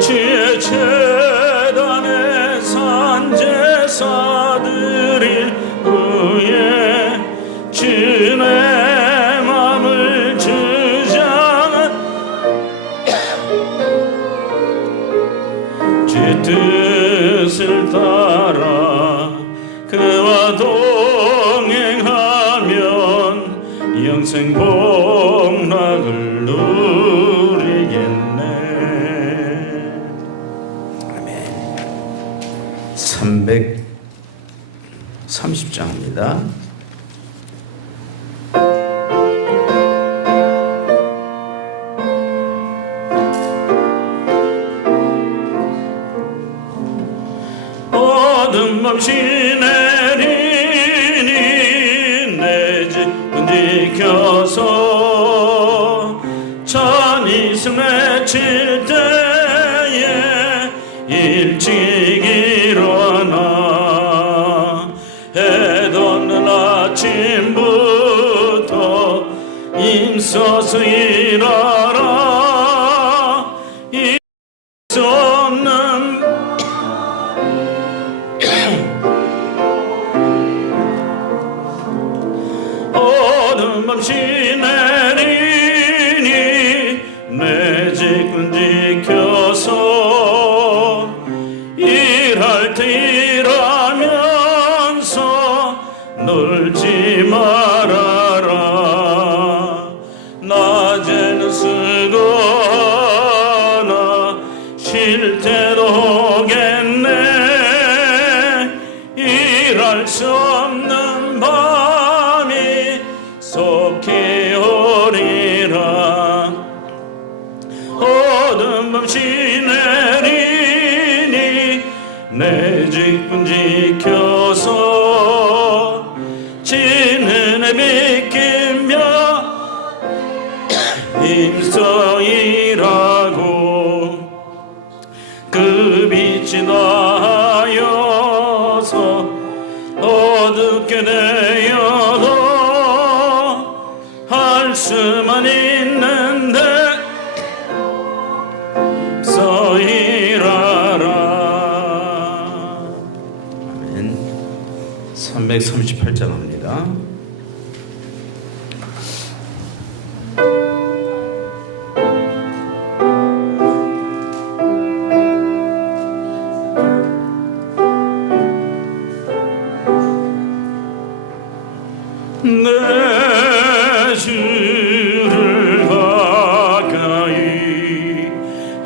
주의 재단에 산제사 드릴 후에 주의 맘을 주장한 주 뜻을 따라 그와 동행하면 영생 복락을 누리겠네. 아멘. 330장입니다. 어둠 멈시 내리니 내 집은 지켜서 찬이슬 맺힐 때에 일찍 일어나 해 돋는 아침부터 힘써서 일하라. 일 수 없는 어둠 멈시 내리니 내 집은 지켜서 일할 때 일하면서 놀지 말아라. 낮에는 쓰거나 쉴 때도 오겠네. 일할 수 없는 밤이 속히 오리라. 어둠 멈시 내리니 내 집은 지켜서 지는 해 비키며 힘써 일하고 그 빛이 나여서 어둡게 되어도 할 수만 있는데 서 일하라. 아멘. 338장 합니다. 내 주를 가까이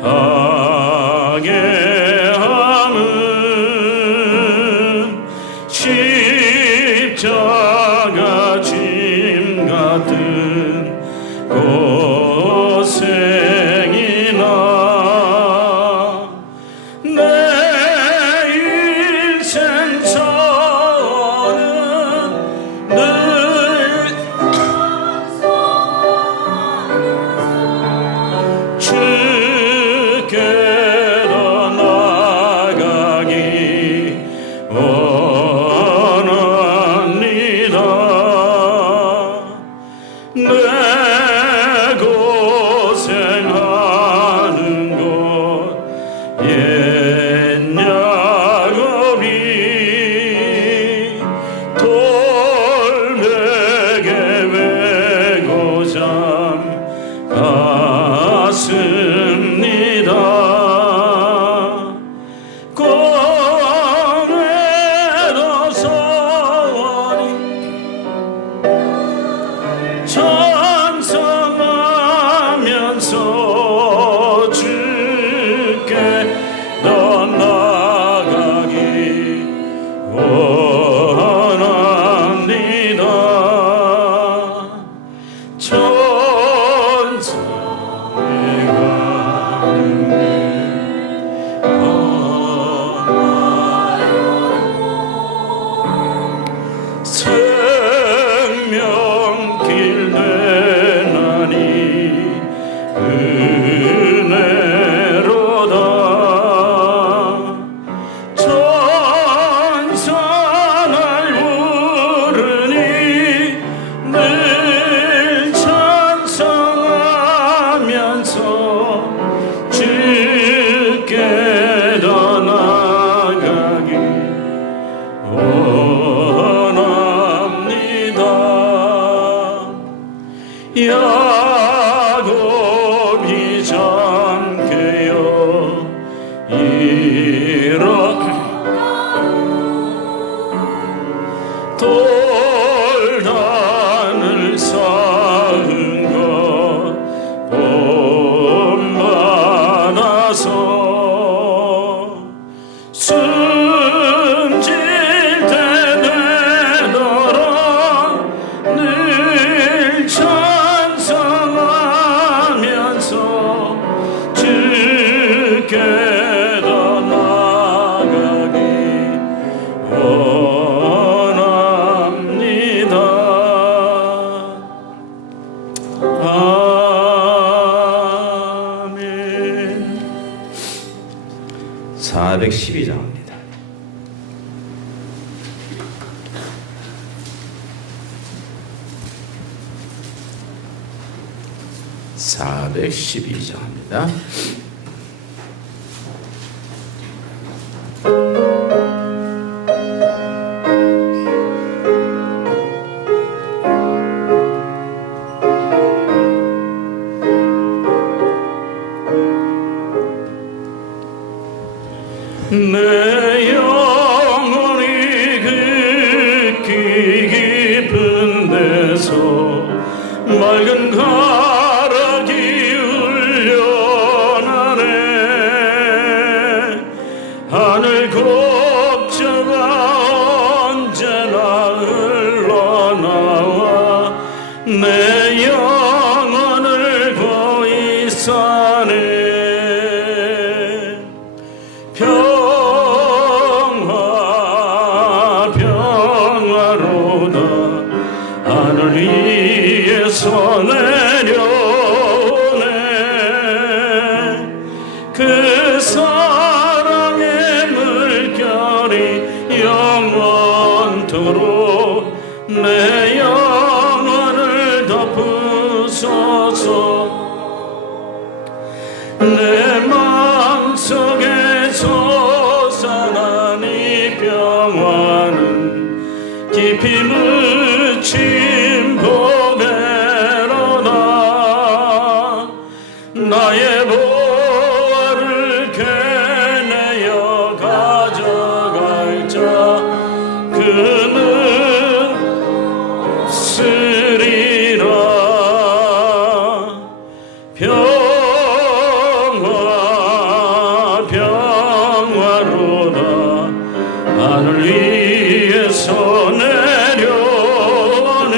하게 함은 십자가 야곱이 잠게어 일어 돌단을 쌓은 것 본받아서 숨질 때 되더라 늘 찬송하면서 주께 더 나아가기 원합니다. 아멘. 412장입니다. (412장입니다) 내 영혼이 극히 깊은 데서 맑은 가락이 울려나네. 하늘 곡조가 언제나 흘러나와 내 영혼을 고이 싸네. 평화로다 하늘 위에서 내려오네. 그 사랑의 물결이 영원토록 내 영혼을 덮으소서. 내 마음속에 솟아난 이 평화는 깊이 묻힌 보배로다. 나의 보화를 캐내어 가져갈 자 그는 쓰리라. 평화로다 하늘 위에서 내려오네.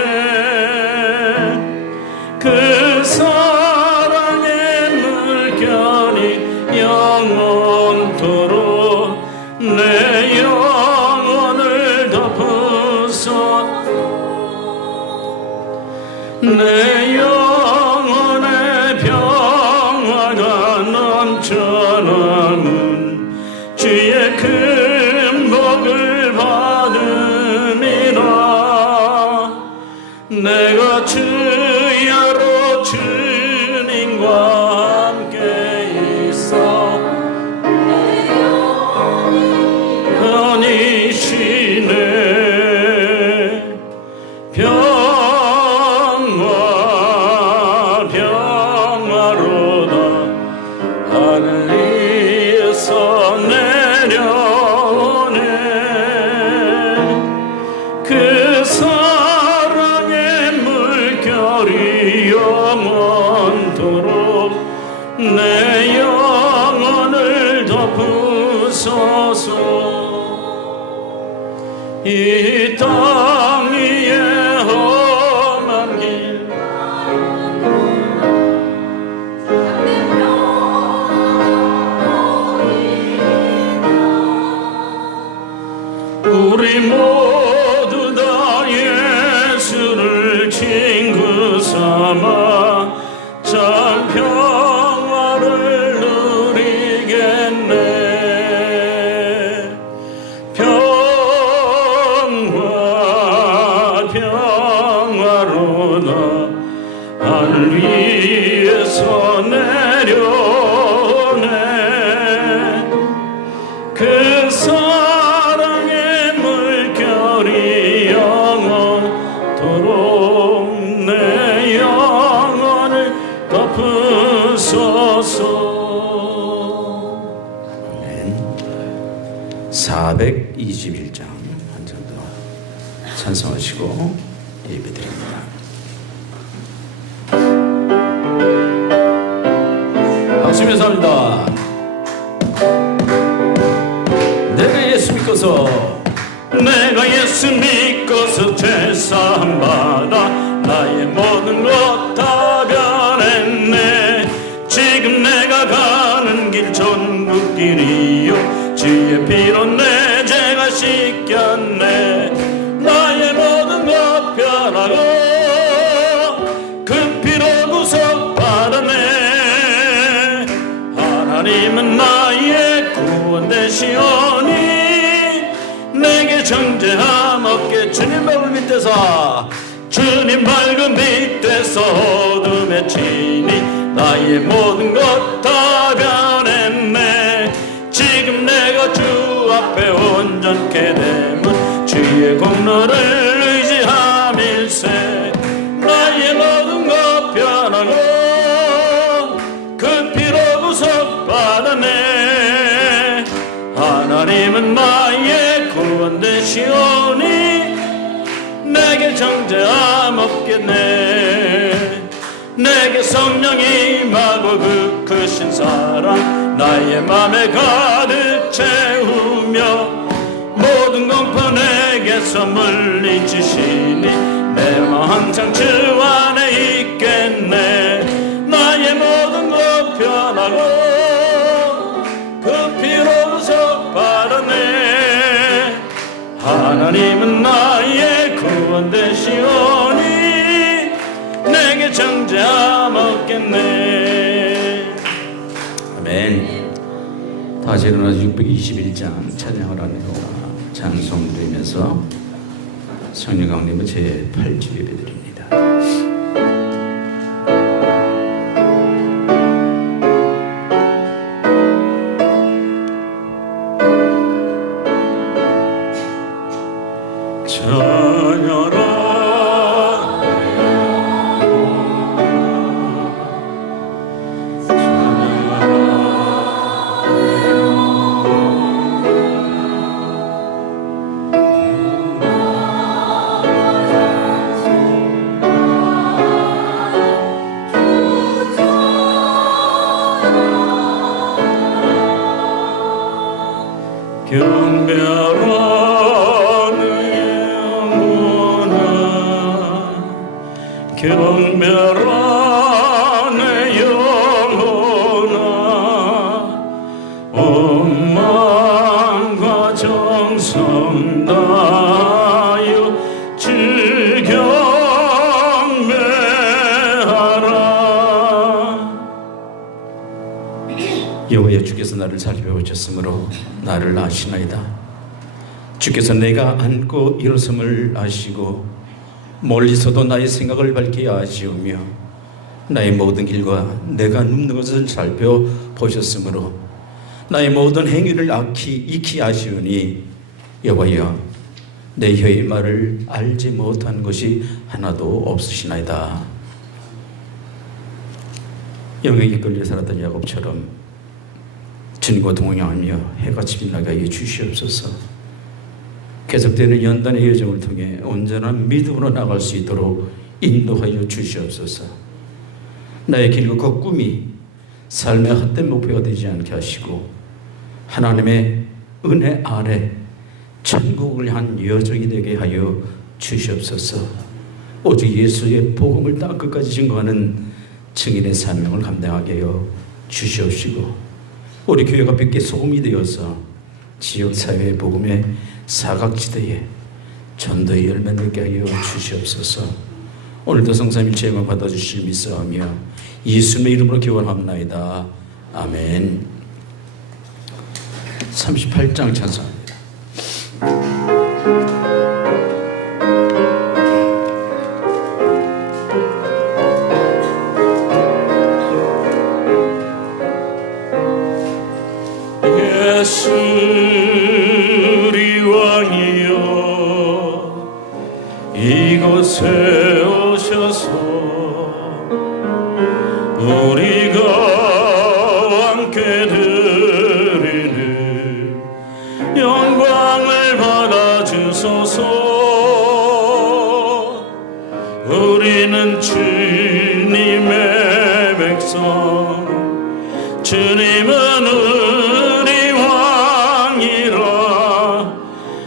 그 사랑의 물결이 영원토록 내 영혼을 덮으소. 내 영혼의 평화가 넘쳐나는 주의 큰 복을 받음이라. 내가 주야로 주님과 함께 있어 편히 쉬네. 평화로다 하늘 위에서 내려오네. 그 사랑의 물결이 영원토록 내 영혼을 덮으소서. 이 땅 위에 험한 길 우리 모두 다 예수를 친구 삼아 참 평화를 누리겠네. 평화로다 하늘 위에서 내려오네. 그 사랑의 물결 421장 한 정도 찬송하시고 예배드립니다. 박수면서 합니다. 내가 예수 믿고서 죄사함 받아 나의 모든 것 다 변했네. 지금 내가 가는 길 전국길이요 주의 피로 내 죄가 씻겼네. 나의 모든 것 변하고 그 피로 구속받았네. 하나님은 나의 구원 되시오니 내게 정죄함 없게. 주님 밟은 밑에서 주님 밟은 밑에서 어둠에 치니 나의 모든 것 다 변했네. 지금 내가 주 앞에 온전케 되면 주의 공로를 의지함일세. 나의 모든 것 변하고 그 피로 구속받았네. 하나님은 나의 구원 되시오니 내게 정죄함 없겠네. 내게 성령이 임하고 그 크신 사랑 나의 맘에 가득 채우며 모든 공포 내게서 물리치시니 내 맘 항상 주 안에 있겠네. 나의 모든 것 변하고 그 피로 구속받았네. 하나님은 나의 구원 되시오니 내게 정죄함 없겠네. 아멘. 다시 일어나서 621장 찬양을 하며 찬송 드리면서 성령 강림은 제8주 예배드립니다. 경배하라 내 영혼아, 경배하라 내 영혼아. 온 마음과 정성 다하여 주 경배하라. 여호와여, 주께서 나를 살펴보셨으므로 나를 아시나이다. 주께서 내가 앉고 일어섬을 아시고 멀리서도 나의 생각을 밝게 아시오며 나의 모든 길과 내가 눕는 것을 살펴보셨으므로 나의 모든 행위를 익히 아시오니 여호와여, 내 혀의 말을 알지 못한 것이 하나도 없으시나이다. 영역이 끌려 살았던 야곱처럼 주님과 동행하며 해가 빛나게 하여 주시옵소서. 계속되는 연단의 여정을 통해 온전한 믿음으로 나갈 수 있도록 인도하여 주시옵소서. 나의 길과 그 꿈이 삶의 헛된 목표가 되지 않게 하시고 하나님의 은혜 아래 천국을 향한 여정이 되게 하여 주시옵소서. 오직 예수의 복음을 땅 끝까지 증거하는 증인의 사명을 감당하게 하여 주시옵시고 우리 교회가 빛의 소금이 되어서 지역사회의 복음의 사각지대에 전도의 열매 맺게 하여 주시옵소서. 오늘도 성삼일체 영광 받아주실 믿사오며 예수님의 이름으로 기원합나이다. 아멘. 38장 찬송합니다. 예수 우리 왕이여 이곳에 오셔서 우리가 함께 드리는 영광 주소서. 우리는 주님의 백성, 주님은 우리 왕이라.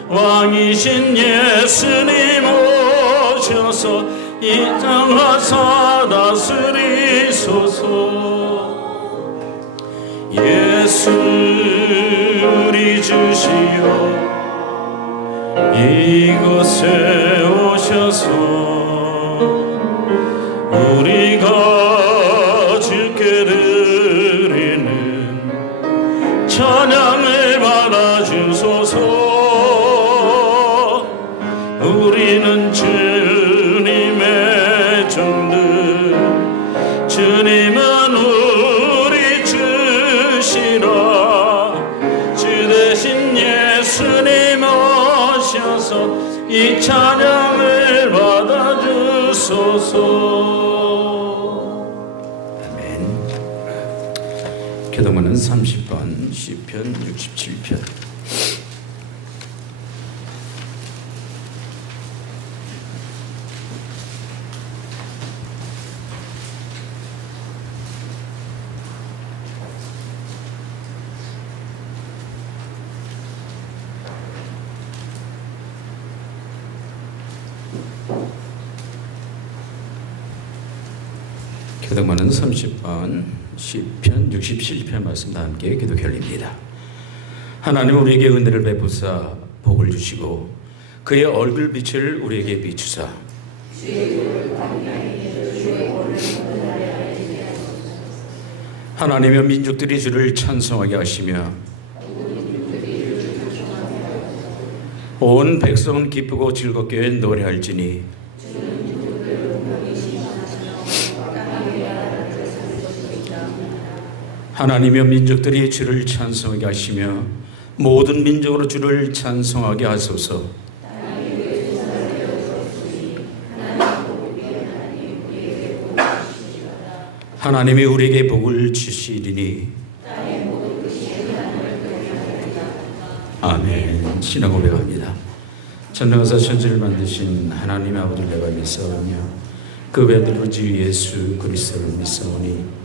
왕이신 예수님 오셔서 이 땅을 다스리소서. 예수 우리 주시여 이곳에 오셔서 우리가 주께 드리는 찬양을 받아주소서. 우리는 주님의 종들, 주님은 우리 주시라. 주 대신 예수님 오셔서 이 찬양을 받아주소서. 아멘. 교도문은 30번, 시편 67편. 교도문은 30번, 시편 67편 말씀 다 함께 기독해 올립니다. 하나님 우리에게 은혜를 베푸사 복을 주시고 그의 얼굴빛을 우리에게 비추사 하나님의 민족들이 주를 찬송하게 하시며 온 백성은 기쁘고 즐겁게 노래할지니 하나님의 민족들이 주를 찬송하게 하시며 모든 민족으로 주를 찬송하게 하소서. 하나님이 우리에게 복을 주시리니 아멘. 신앙 고백합니다. 전능하사 천지를 만드신 하나님 아버지를 내가 믿사오며 그 외아들 주 예수 그리스도를 믿사오니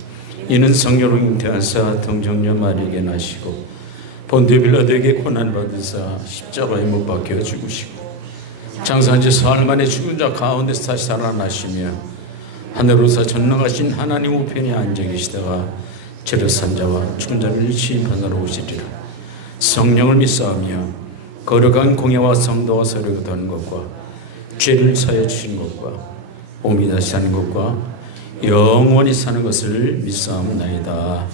이는 성령으로 잉태하사 동정녀 마리에게 나시고 본디오 빌라도에게 고난받으사 십자가에 못 박혀 죽으시고 장사한 지 사흘 만에 죽은 자 가운데서 다시 살아나시며 하늘로서 전능하신 하나님 우편에 앉아 계시다가 저를 산 자와 죽은 자를 심판하러 오시리라. 성령을 믿사오며 거룩한 공예와 성도와 서로 거두는 것과 죄를 사해 주신 것과 몸이 다시 사는 것과 영원히 사는 것을 믿사옵나이다.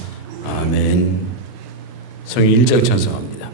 아멘. 성령 1절 찬송합니다.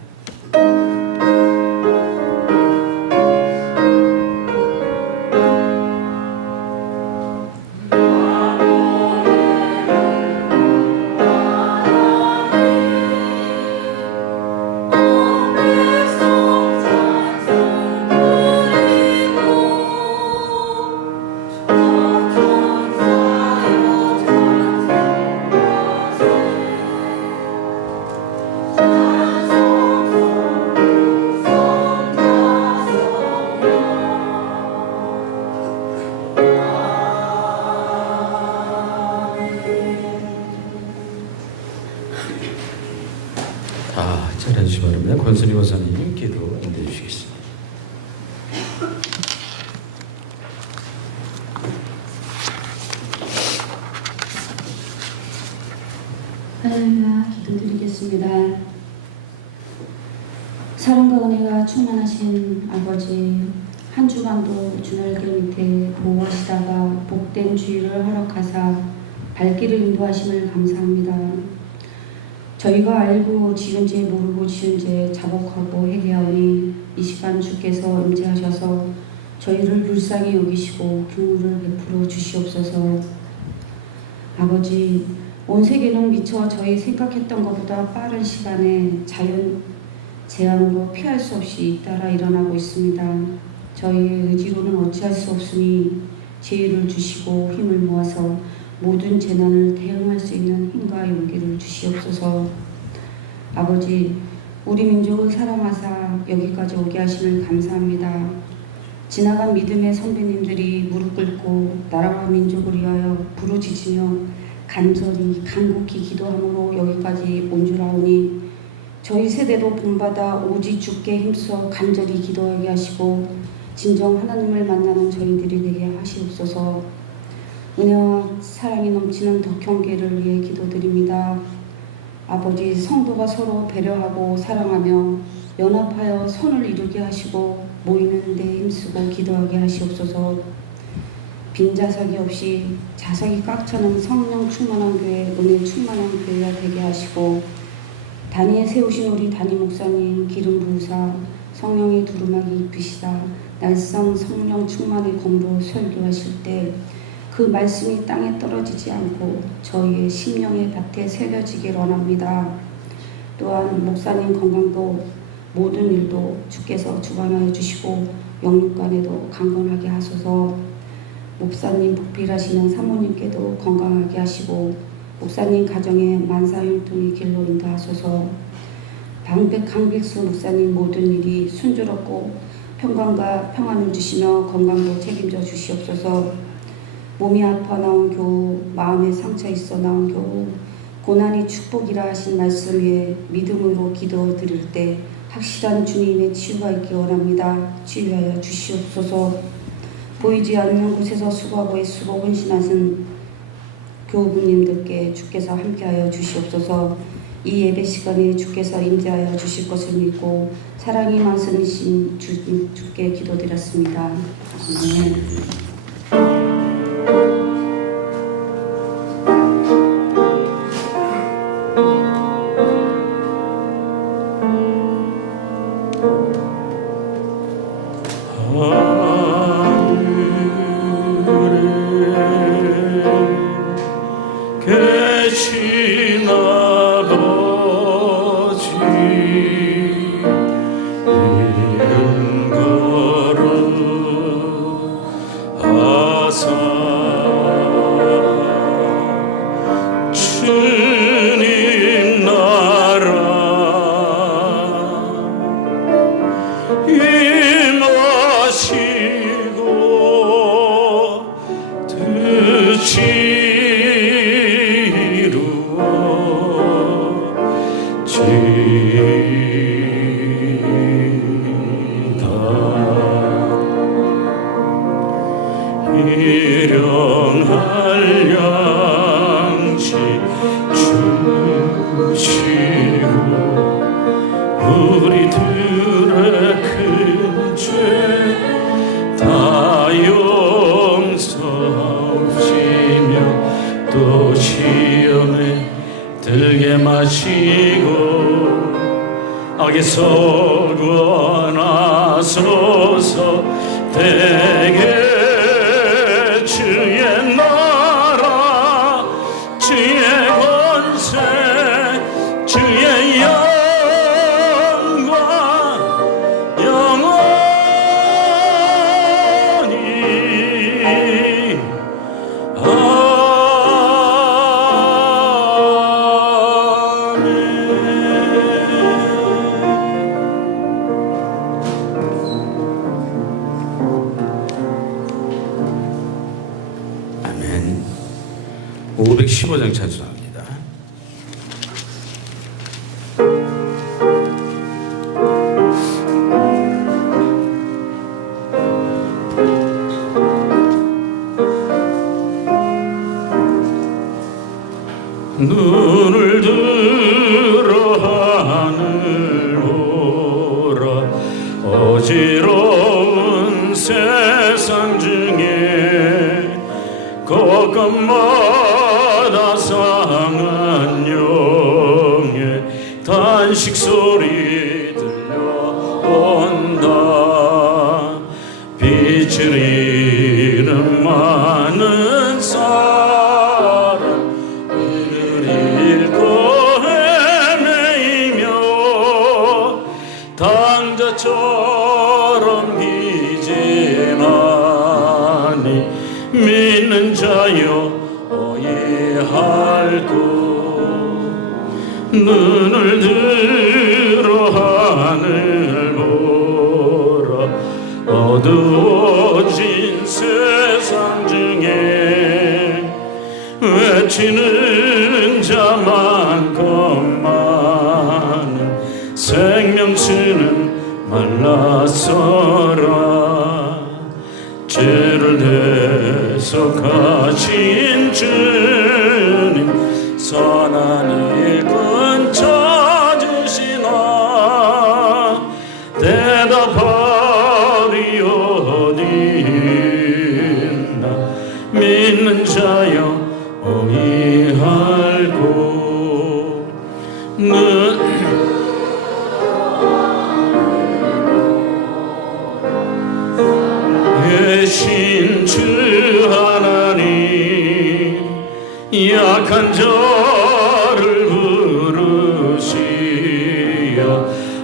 잘해주시기 바랍니다. 권순희 권사님 기도 인도해 주시겠습니다. 할렐루야. 기도드리겠습니다. 사랑과 은혜가 충만하신 아버지, 한 주간도 주날개 밑에 보호하시다가 복된 주일을 허락하사 발길을 인도하심을 감사합니다. 저희가 알고 지은 죄 모르고 지은 죄 자복하고 회개하오니 이 시간 주께서 임재하셔서 저희를 불쌍히 여기시고 긍휼을 베풀어 주시옵소서. 아버지, 온 세계는 미처 저희 생각했던 것보다 빠른 시간에 자연 재앙으로 피할 수 없이 잇따라 일어나고 있습니다. 저희의 의지로는 어찌할 수 없으니 지혜를 주시고 힘을 모아서 모든 재난을 대응할 수 있는 힘과 용기를 주시옵소서. 아버지, 우리 민족을 사랑하사 여기까지 오게 하심을 감사합니다. 지나간 믿음의 선배님들이 무릎 꿇고 나라와 민족을 위하여 부르짖으며 간절히 간곡히 기도함으로 여기까지 온 줄 아오니 저희 세대도 본받아 오직 주께 힘써 간절히 기도하게 하시고 진정 하나님을 만나는 저희들이 되게 하시옵소서. 은혜와 사랑이 넘치는 덕형계를 위해 기도드립니다. 아버지, 성도가 서로 배려하고 사랑하며 연합하여 선을 이루게 하시고 모이는 데 힘쓰고 기도하게 하시옵소서. 빈자석이 없이 자석이 꽉 차는 성령 충만한 교회, 은혜 충만한 교회가 되게 하시고 단위에 세우신 우리 담임 목사님 기름 부으사 성령의 두루마기 입히시사 날성 성령 충만의 검으로 설교하실 때 그 말씀이 땅에 떨어지지 않고 저희의 심령의 밭에 새겨지길 원합니다. 또한 목사님 건강도 모든 일도 주께서 주관하여 주시고 영육간에도 강건하게 하소서. 목사님 복필하시는 사모님께도 건강하게 하시고 목사님 가정에 만사형통의 길로 인도하소서. 강백수 목사님 모든 일이 순조롭고 평강과 평안을 주시며 건강도 책임져 주시옵소서. 몸이 아파 나온 교우, 마음에 상처 있어 나온 교우, 고난이 축복이라 하신 말씀 위에 믿음으로 기도 드릴 때 확실한 주님의 치유가 있기 원합니다. 치유하여 주시옵소서. 보이지 않는 곳에서 수고하고 애쓰고 헌신하신 교우분님들께 주께서 함께하여 주시옵소서. 이 예배 시간에 주께서 임재하여 주실 것을 믿고 사랑이 많으신 주께 기도드렸습니다. 아멘. 계신 아버지 이름 걸어하사 주님 나라 임하시고 드시 일용할 양식 주시고 우리들의 큰 죄 다 용서하시며 또 시험에 들게 마시고 악에서 구원하소서. 대개 주의 나라 주의 권세 주의 영광 영원히 아멘. 515장 찬송합니다. 눈을 들어 하늘 보라. 어지러운 세상 중에 곳곳마다 상한 영의 단식 소리 들려온다. 빛을 잃은 많은 사람 당자처럼 기지나니 믿는 자여 어이할고 눈을 들어 마시는 자만큼만 생명수는 말랐어라. 죄를 대속하신 주님 선한 일꾼 찾으시나 대답하리오니이다. 믿는 자여 어이할고 계신 주 하나님 약한 자를 부르시어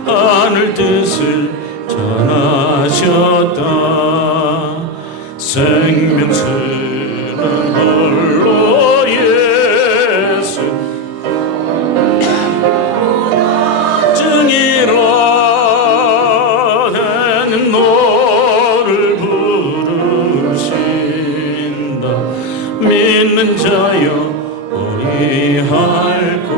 하늘 뜻을 전하셨다. 생명수는 홀로 예수 증이라 되는 너를 부르신다. 믿는 자여 어이할꼬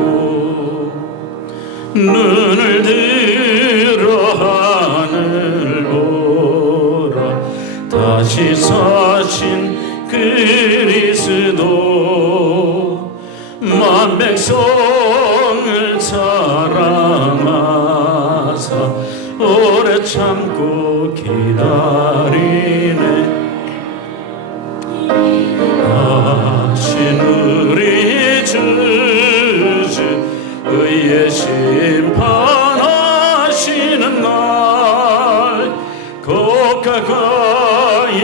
눈을 들어 하늘 보라. 다시 사신 그리스도 만 백성을 사랑하사 오래 참고 기다리네. 하신 우리 주 의의 심판하시는 날 곧 가까이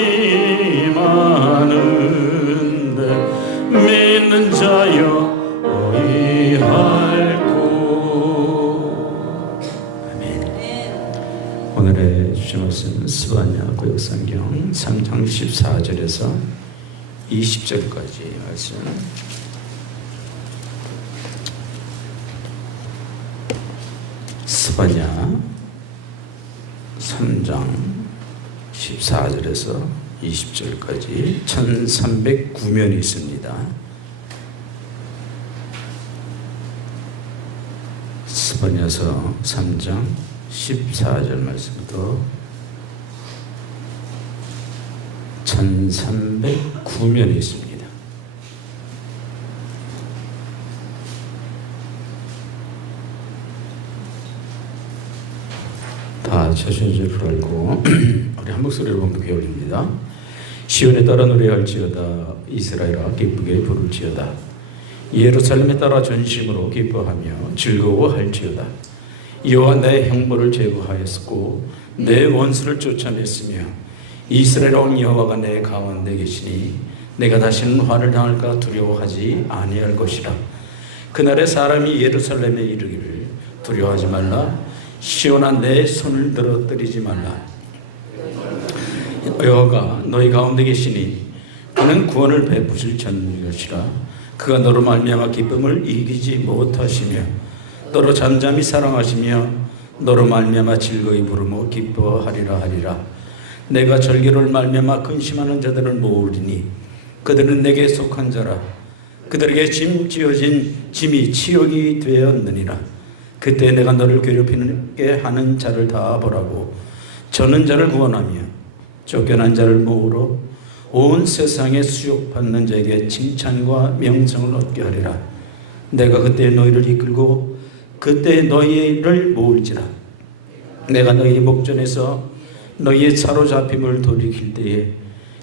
많은데 믿는 자여 어이할꼬. 아멘. 오늘의 주신 말씀은 스바냐 구역성경 3장 14절에서 20절까지 말씀. 스바냐 3장 14절에서 20절까지 1309면이 있습니다. 스바냐서 3장 14절 말씀부터 1309면이 있습니다. 다 찾으신 줄 알고 우리 한 목소리로 봉독해 올립니다. 시온에 따라 노래할지어다. 이스라엘아 기쁘게 부를지어다. 예루살렘에 따라 전심으로 기뻐하며 즐거워할지어다. 여호와 내 형벌을 제거하였고 내 원수를 쫓아냈으며 이스라엘 왕 여호와가 내 가운데 계시니 내가 다시는 화를 당할까 두려워하지 아니할 것이라. 그날에 사람이 예루살렘에 이르기를 두려워하지 말라. 시온아 내 손을 들어뜨리지 말라. 여호와가 너희 가운데 계시니 그는 구원을 베푸실 전이시라. 그가 너로 말미암아 기쁨을 이기지 못하시며 너로 잠잠히 사랑하시며 너로 말미암아 즐거이 부르며 기뻐하리라 하리라. 내가 절기를 말미암아 근심하는 자들을 모으리니 그들은 내게 속한 자라. 그들에게 짐 지어진 짐이 치욕이 되었느니라. 그때 내가 너를 괴롭히게 하는 자를 다 보라고 저는 자를 구원하며 쫓겨난 자를 모으러 온 세상에 수욕받는 자에게 칭찬과 명성을 얻게 하리라. 내가 그때 너희를 이끌고 그때 너희를 모을지라. 내가 너희 목전에서 너희의 사로잡힘을 돌이킬 때에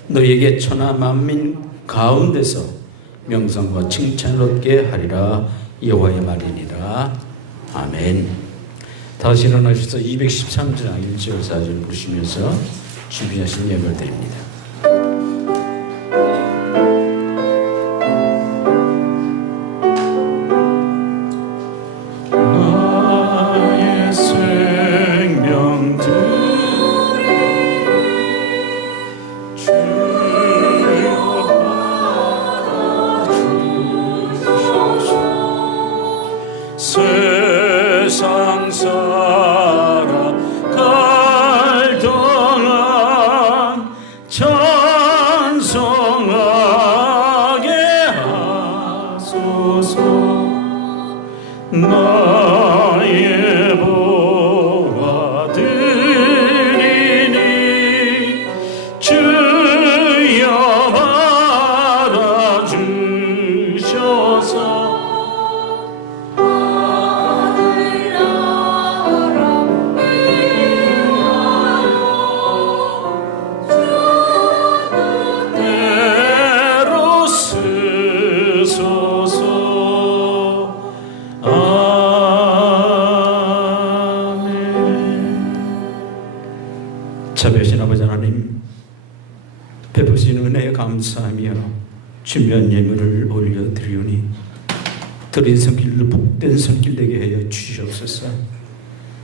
너희에게 천하 만민 가운데서 명성과 칭찬을 얻게 하리라. 여호와의 말이니라. 아멘. 다시 일어나셔서 213장 1절 4절 부르시면서 준비하신 예배를 드립니다. 나의 생명 들이 주여 받아주소서. 세상 살아갈 동안 참 자비하신 아버지 하나님, 베푸신 은혜에 감사하며 준비한 예물을 올려드리오니 드린 손길로 복된 손길 되게 하여 주시옵소서.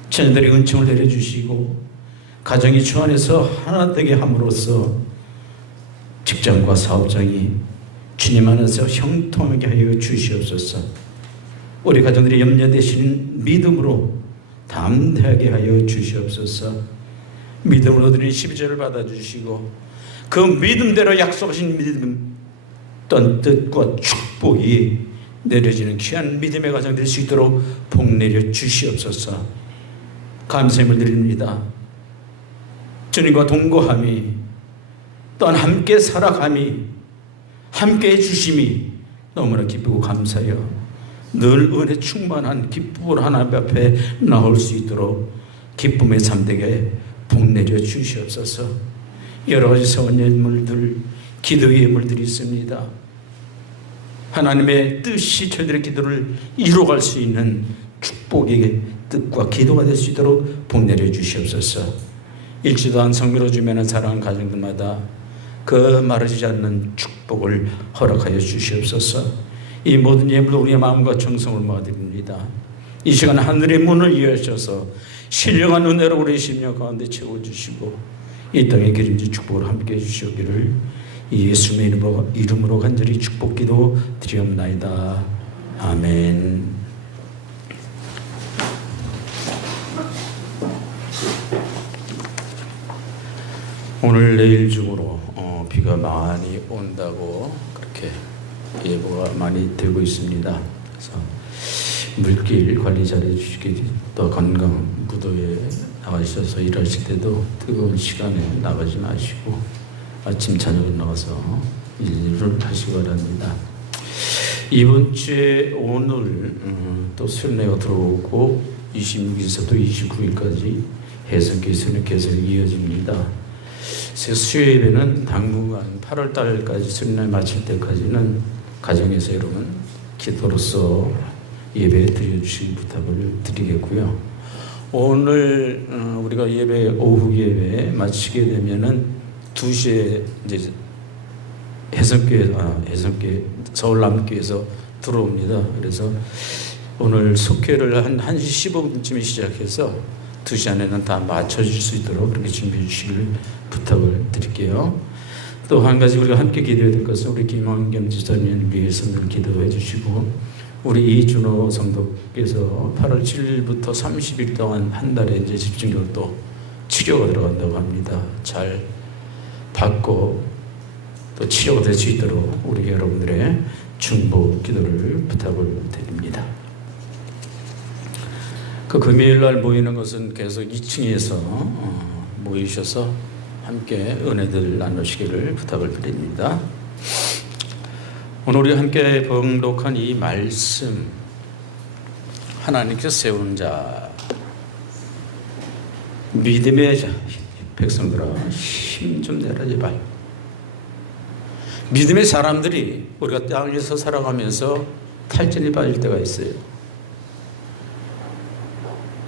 자녀들의 은총을 내려주시고 가정이 주 안에서 하나 되게 함으로써 직장과 사업장이 주님 안에서 형통하게 하여 주시옵소서. 우리 가정들이 염려되시는 믿음으로 담대하게 하여 주시옵소서. 믿음으로 드린 12절을 받아주시고 그 믿음대로 약속하신 믿음 어떤 뜻과 축복이 내려지는 귀한 믿음의 가정 될 수 있도록 복 내려 주시옵소서. 감사함을 드립니다. 주님과 동거함이 또한 함께 살아감이 함께 해주심이 너무나 기쁘고 감사해요. 늘 은혜 충만한 기쁨으로 하나님 앞에 나올 수 있도록 기쁨의 삶 되게 복 내려 주시옵소서. 여러 가지 서원 예물들, 기도의 예물들이 있습니다. 하나님의 뜻이 저희들의 기도를 이루어갈 수 있는 축복의 뜻과 기도가 될 수 있도록 복 내려 주시옵소서. 읽지도 않은 성미로 주면은 사랑하는 가정들마다 그 마르지 않는 축복을 허락하여 주시옵소서. 이 모든 예물도 우리의 마음과 정성을 모아드립니다. 이 시간 하늘의 문을 여셔서 신령한 은혜로 우리 심령 가운데 채워주시고 이 땅의 기름진 축복을 함께 해주시기를 예수님의 이름으로 간절히 축복기도 드리옵나이다. 아멘. 오늘 내일 중으로 비가 많이 온다고 그렇게 예보가 많이 되고 있습니다. 그래서 물길 관리 잘 해주시기, 또 건강 무도에 나가셔서 일하실 때도 뜨거운 시간에 나가지 마시고 아침 저녁에 나가서 일을 하시기 바랍니다. 이번 주에 오늘 또 수련회가 들어오고 26일에서 또 29일까지 해성교회 수련회 계속 이어집니다. 수요 예배는 당분간 8월 달까지 수련회 마칠 때까지는 가정에서 여러분 기도로서 예배 드려주시기 부탁을 드리겠고요. 오늘 우리가 예배 오후 예배 마치게 되면은 2시에 이제 해성교회 서울 남교에서 들어옵니다. 그래서 오늘 속회를 한 1시 15분쯤에 시작해서 2시 안에는 다 맞춰줄 수 있도록 그렇게 준비해 주시길 부탁을 드릴게요. 또 한 가지 우리가 함께 기도해야 될 것은 우리 김환경 지사님을 위해서 늘 기도해 주시고 우리 이준호 성도께서 8월 7일부터 30일 동안 한 달에 이제 집중적으로 또 치료가 들어간다고 합니다. 잘 받고 또 치료가 될 수 있도록 우리 여러분들의 중보 기도를 부탁을 드립니다. 그 금요일 날 모이는 것은 계속 2층에서 모이셔서 함께 은혜들 나누시기를 부탁을 드립니다. 오늘 우리 함께 봉독한 이 말씀, 하나님께서 세우는 자, 믿음의 백성들아 힘 좀 내라 제발. 믿음의 사람들이 우리가 땅에서 살아가면서 탈진이 빠질 때가 있어요.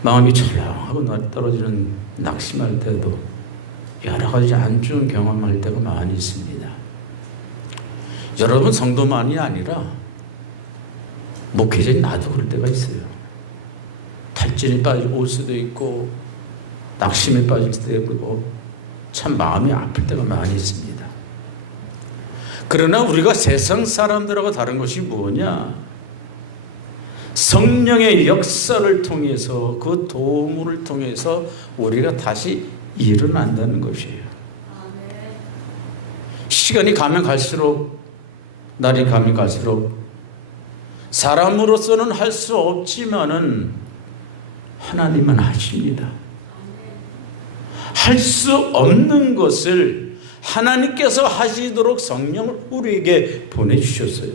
마음이 철렁하고 떨어지는 낙심할 때도 여러 가지 안 좋은 경험할 때가 많이 있습니다. 여러분 성도만이 아니라 목회자인 나도 그럴 때가 있어요. 탈진이 빠지고 올 수도 있고 낙심에 빠질 때도 있고 참 마음이 아플 때가 많이 있습니다. 그러나 우리가 세상 사람들하고 다른 것이 뭐냐? 성령의 역사를 통해서 그 도움을 통해서 우리가 다시 일어난다는 것이에요. 시간이 가면 갈수록 날이 가면 갈수록 사람으로서는 할 수 없지만은 하나님은 하십니다. 할 수 없는 것을 하나님께서 하시도록 성령을 우리에게 보내주셨어요.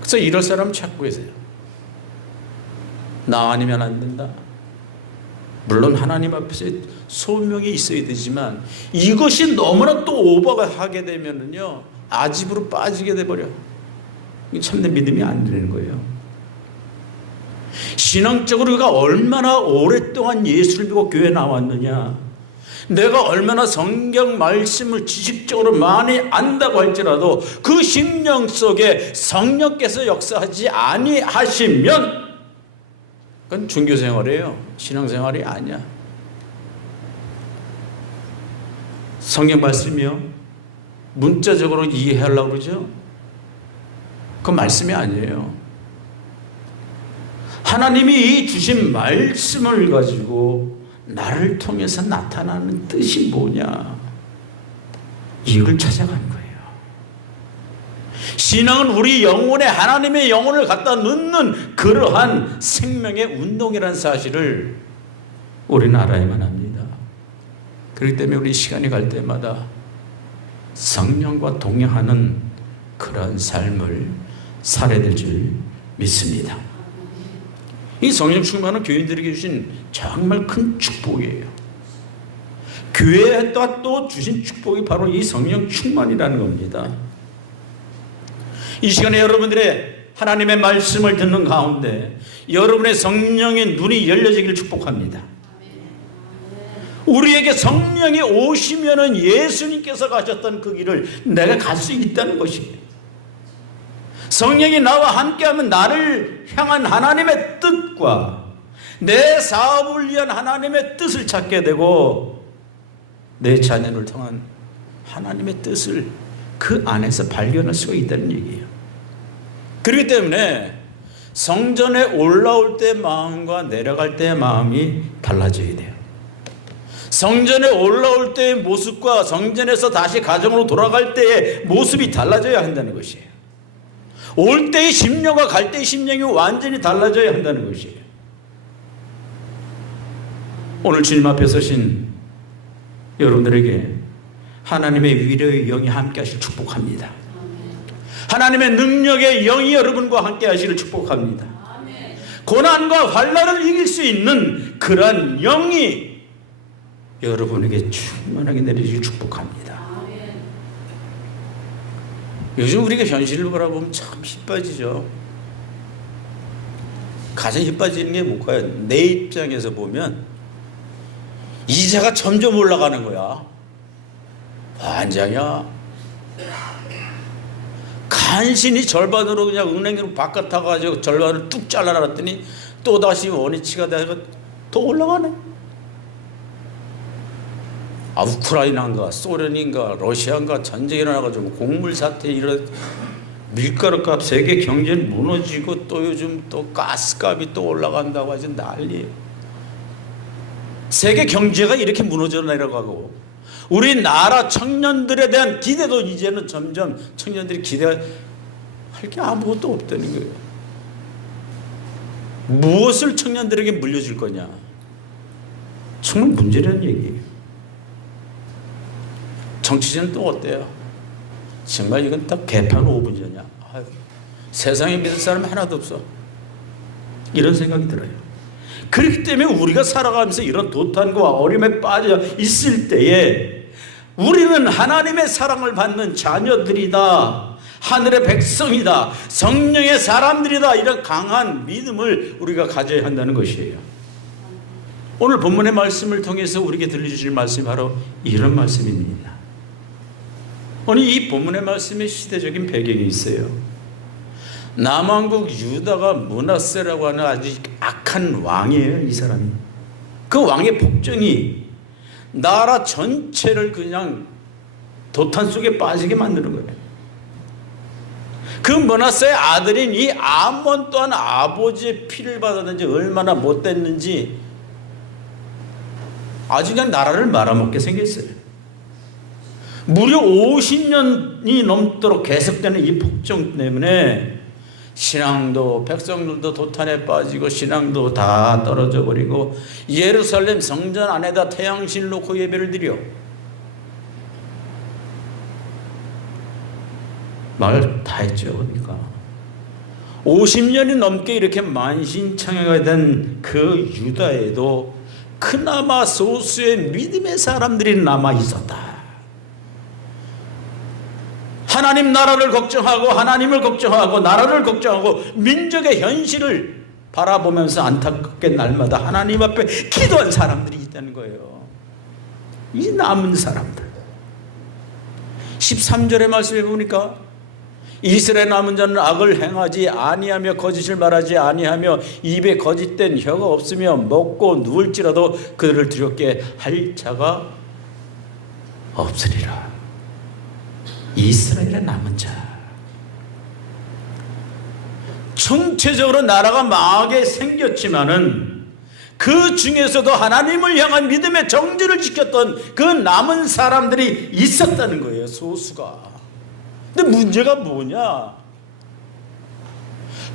그래서 이럴 사람 찾고 계세요. 나 아니면 안 된다. 물론 하나님 앞에서 소명이 있어야 되지만 이것이 너무나 또 오버가 하게 되면은요 아집으로 빠지게 돼버려. 참된 믿음이 안 되는 거예요. 신앙적으로 우리가 얼마나 오랫동안 예수를 믿고 교회에 나왔느냐, 내가 얼마나 성경 말씀을 지식적으로 많이 안다고 할지라도 그 심령 속에 성령께서 역사하지 아니하시면 그건 종교생활이에요. 신앙생활이 아니야. 성경 말씀이요, 문자적으로 이해하려고 그러죠? 그건 말씀이 아니에요. 하나님이 주신 말씀을 가지고 나를 통해서 나타나는 뜻이 뭐냐, 이걸 찾아가는 거예요. 신앙은 우리 영혼에 하나님의 영혼을 갖다 넣는 그러한 생명의 운동이라는 사실을 우리는 알아야만 합니다. 그렇기 때문에 우리 시간이 갈 때마다 성령과 동행하는 그런 삶을 살아야 될 줄 믿습니다. 이 성령 충만은 교인들에게 주신 정말 큰 축복이에요. 교회에다 또 주신 축복이 바로 이 성령 충만이라는 겁니다. 이 시간에 여러분들의 하나님의 말씀을 듣는 가운데 여러분의 성령의 눈이 열려지기를 축복합니다. 우리에게 성령이 오시면은 예수님께서 가셨던 그 길을 내가 갈 수 있다는 것이에요. 성령이 나와 함께하면 나를 향한 하나님의 뜻과 내 사업을 위한 하나님의 뜻을 찾게 되고 내 자녀를 통한 하나님의 뜻을 그 안에서 발견할 수가 있다는 얘기예요. 그렇기 때문에 성전에 올라올 때 마음과 내려갈 때의 마음이 달라져야 돼요. 성전에 올라올 때의 모습과 성전에서 다시 가정으로 돌아갈 때의 모습이 달라져야 한다는 것이에요. 올 때의 심령과 갈 때의 심령이 완전히 달라져야 한다는 것이에요. 오늘 주님 앞에 서신 여러분들에게 하나님의 위로의 영이 함께 하시길 축복합니다. 하나님의 능력의 영이 여러분과 함께 하시길 축복합니다. 고난과 환난을 이길 수 있는 그러한 영이 여러분에게 충만하게 내리시길 축복합니다. 요즘 우리가 현실을 바라보면 참 힘 빠지죠. 가장 힘 빠지는 게 뭘까요? 내 입장에서 보면 이자가 점점 올라가는 거야. 환장이야. 간신히 절반으로 그냥 은행으로 바꿔타가지고 절반을 뚝 잘라놨더니 또다시 원위치가 돼서 또 올라가네. 우크라이나인가 소련인가 러시아인가 전쟁이 일어나가지고 곡물 사태 이런 밀가루값 세계 경제는 무너지고 또 요즘 또 가스값이 또 올라간다고 하지 난리예요. 세계 경제가 이렇게 무너져 내려가고 우리나라 청년들에 대한 기대도 이제는 점점 청년들이 기대할 게 아무것도 없다는 거예요. 무엇을 청년들에게 물려줄 거냐, 정말 문제라는 얘기예요. 정치자는 또 어때요? 정말 이건 딱 개판 5분 전이야. 세상에 믿을 사람이 하나도 없어. 이런 생각이 들어요. 그렇기 때문에 우리가 살아가면서 이런 도탄과 어려움에 빠져 있을 때에 우리는 하나님의 사랑을 받는 자녀들이다, 하늘의 백성이다, 성령의 사람들이다, 이런 강한 믿음을 우리가 가져야 한다는 것이에요. 오늘 본문의 말씀을 통해서 우리에게 들려주실 말씀이 바로 이런 말씀입니다. 오늘 이 본문의 말씀에 시대적인 배경이 있어요. 남왕국 유다가 므낫세라고 하는 아주 악한 왕이에요. 이 사람이. 그 왕의 복종이 나라 전체를 그냥 도탄 속에 빠지게 만드는 거예요. 그 므낫세의 아들인 이 아몬 또한 아버지의 피를 받았는지 얼마나 못됐는지 아주 그냥 나라를 말아먹게 생겼어요. 무려 50년이 넘도록 계속되는 이 폭정 때문에 신앙도, 백성들도 도탄에 빠지고 신앙도 다 떨어져 버리고 예루살렘 성전 안에다 태양신을 놓고 예배를 드려. 말 다 했죠. 그러니까 50년이 넘게 이렇게 만신창이가 된 그 유다에도 그나마 소수의 믿음의 사람들이 남아 있었다. 하나님 나라를 걱정하고 하나님을 걱정하고 나라를 걱정하고 민족의 현실을 바라보면서 안타깝게 날마다 하나님 앞에 기도한 사람들이 있다는 거예요. 이 남은 사람들. 13절의 말씀에 보니까 이스라엘 남은 자는 악을 행하지 아니하며 거짓을 말하지 아니하며 입에 거짓된 혀가 없으며 먹고 누울지라도 그들을 두렵게 할 자가 없으리라. 이스라엘의 남은 자. 전체적으로 나라가 망하게 생겼지만은 그 중에서도 하나님을 향한 믿음의 정죄를 지켰던 그 남은 사람들이 있었다는 거예요. 소수가. 근데 문제가 뭐냐?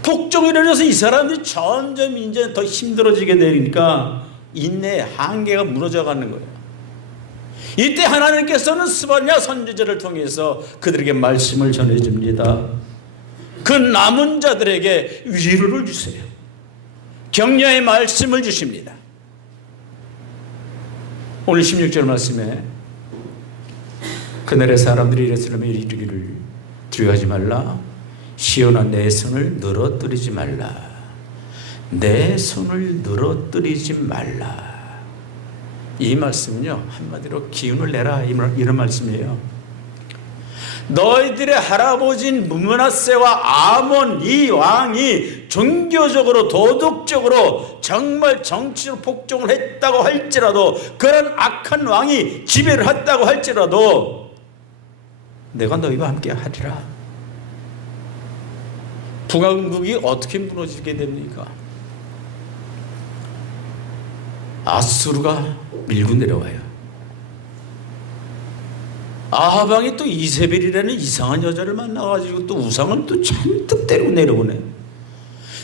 폭정이 일어나서 이 사람들이 점점 이제 더 힘들어지게 되니까 인내의 한계가 무너져 가는 거예요. 이때 하나님께서는 스바냐 선지자를 통해서 그들에게 말씀을 전해줍니다. 그 남은 자들에게 위로를 주세요. 격려의 말씀을 주십니다. 오늘 16절 말씀에 그날의 사람들이 이르시려면 이르기를 두려워하지 말라. 시온아 내 손을 늘어뜨리지 말라. 내 손을 늘어뜨리지 말라. 이 말씀은요 한마디로 기운을 내라 이런 말씀이에요. 너희들의 할아버지인 므낫세와 아몬 이 왕이 종교적으로 도덕적으로 정말 정치로 폭정을 했다고 할지라도 그런 악한 왕이 지배를 했다고 할지라도 내가 너희와 함께 하리라. 북왕국이 어떻게 무너지게 됩니까? 아수르가 밀고 내려와요. 아합 왕이 또 이세벨이라는 이상한 여자를 만나가지고 또 우상을 또 잔뜩 데리고 내려오네.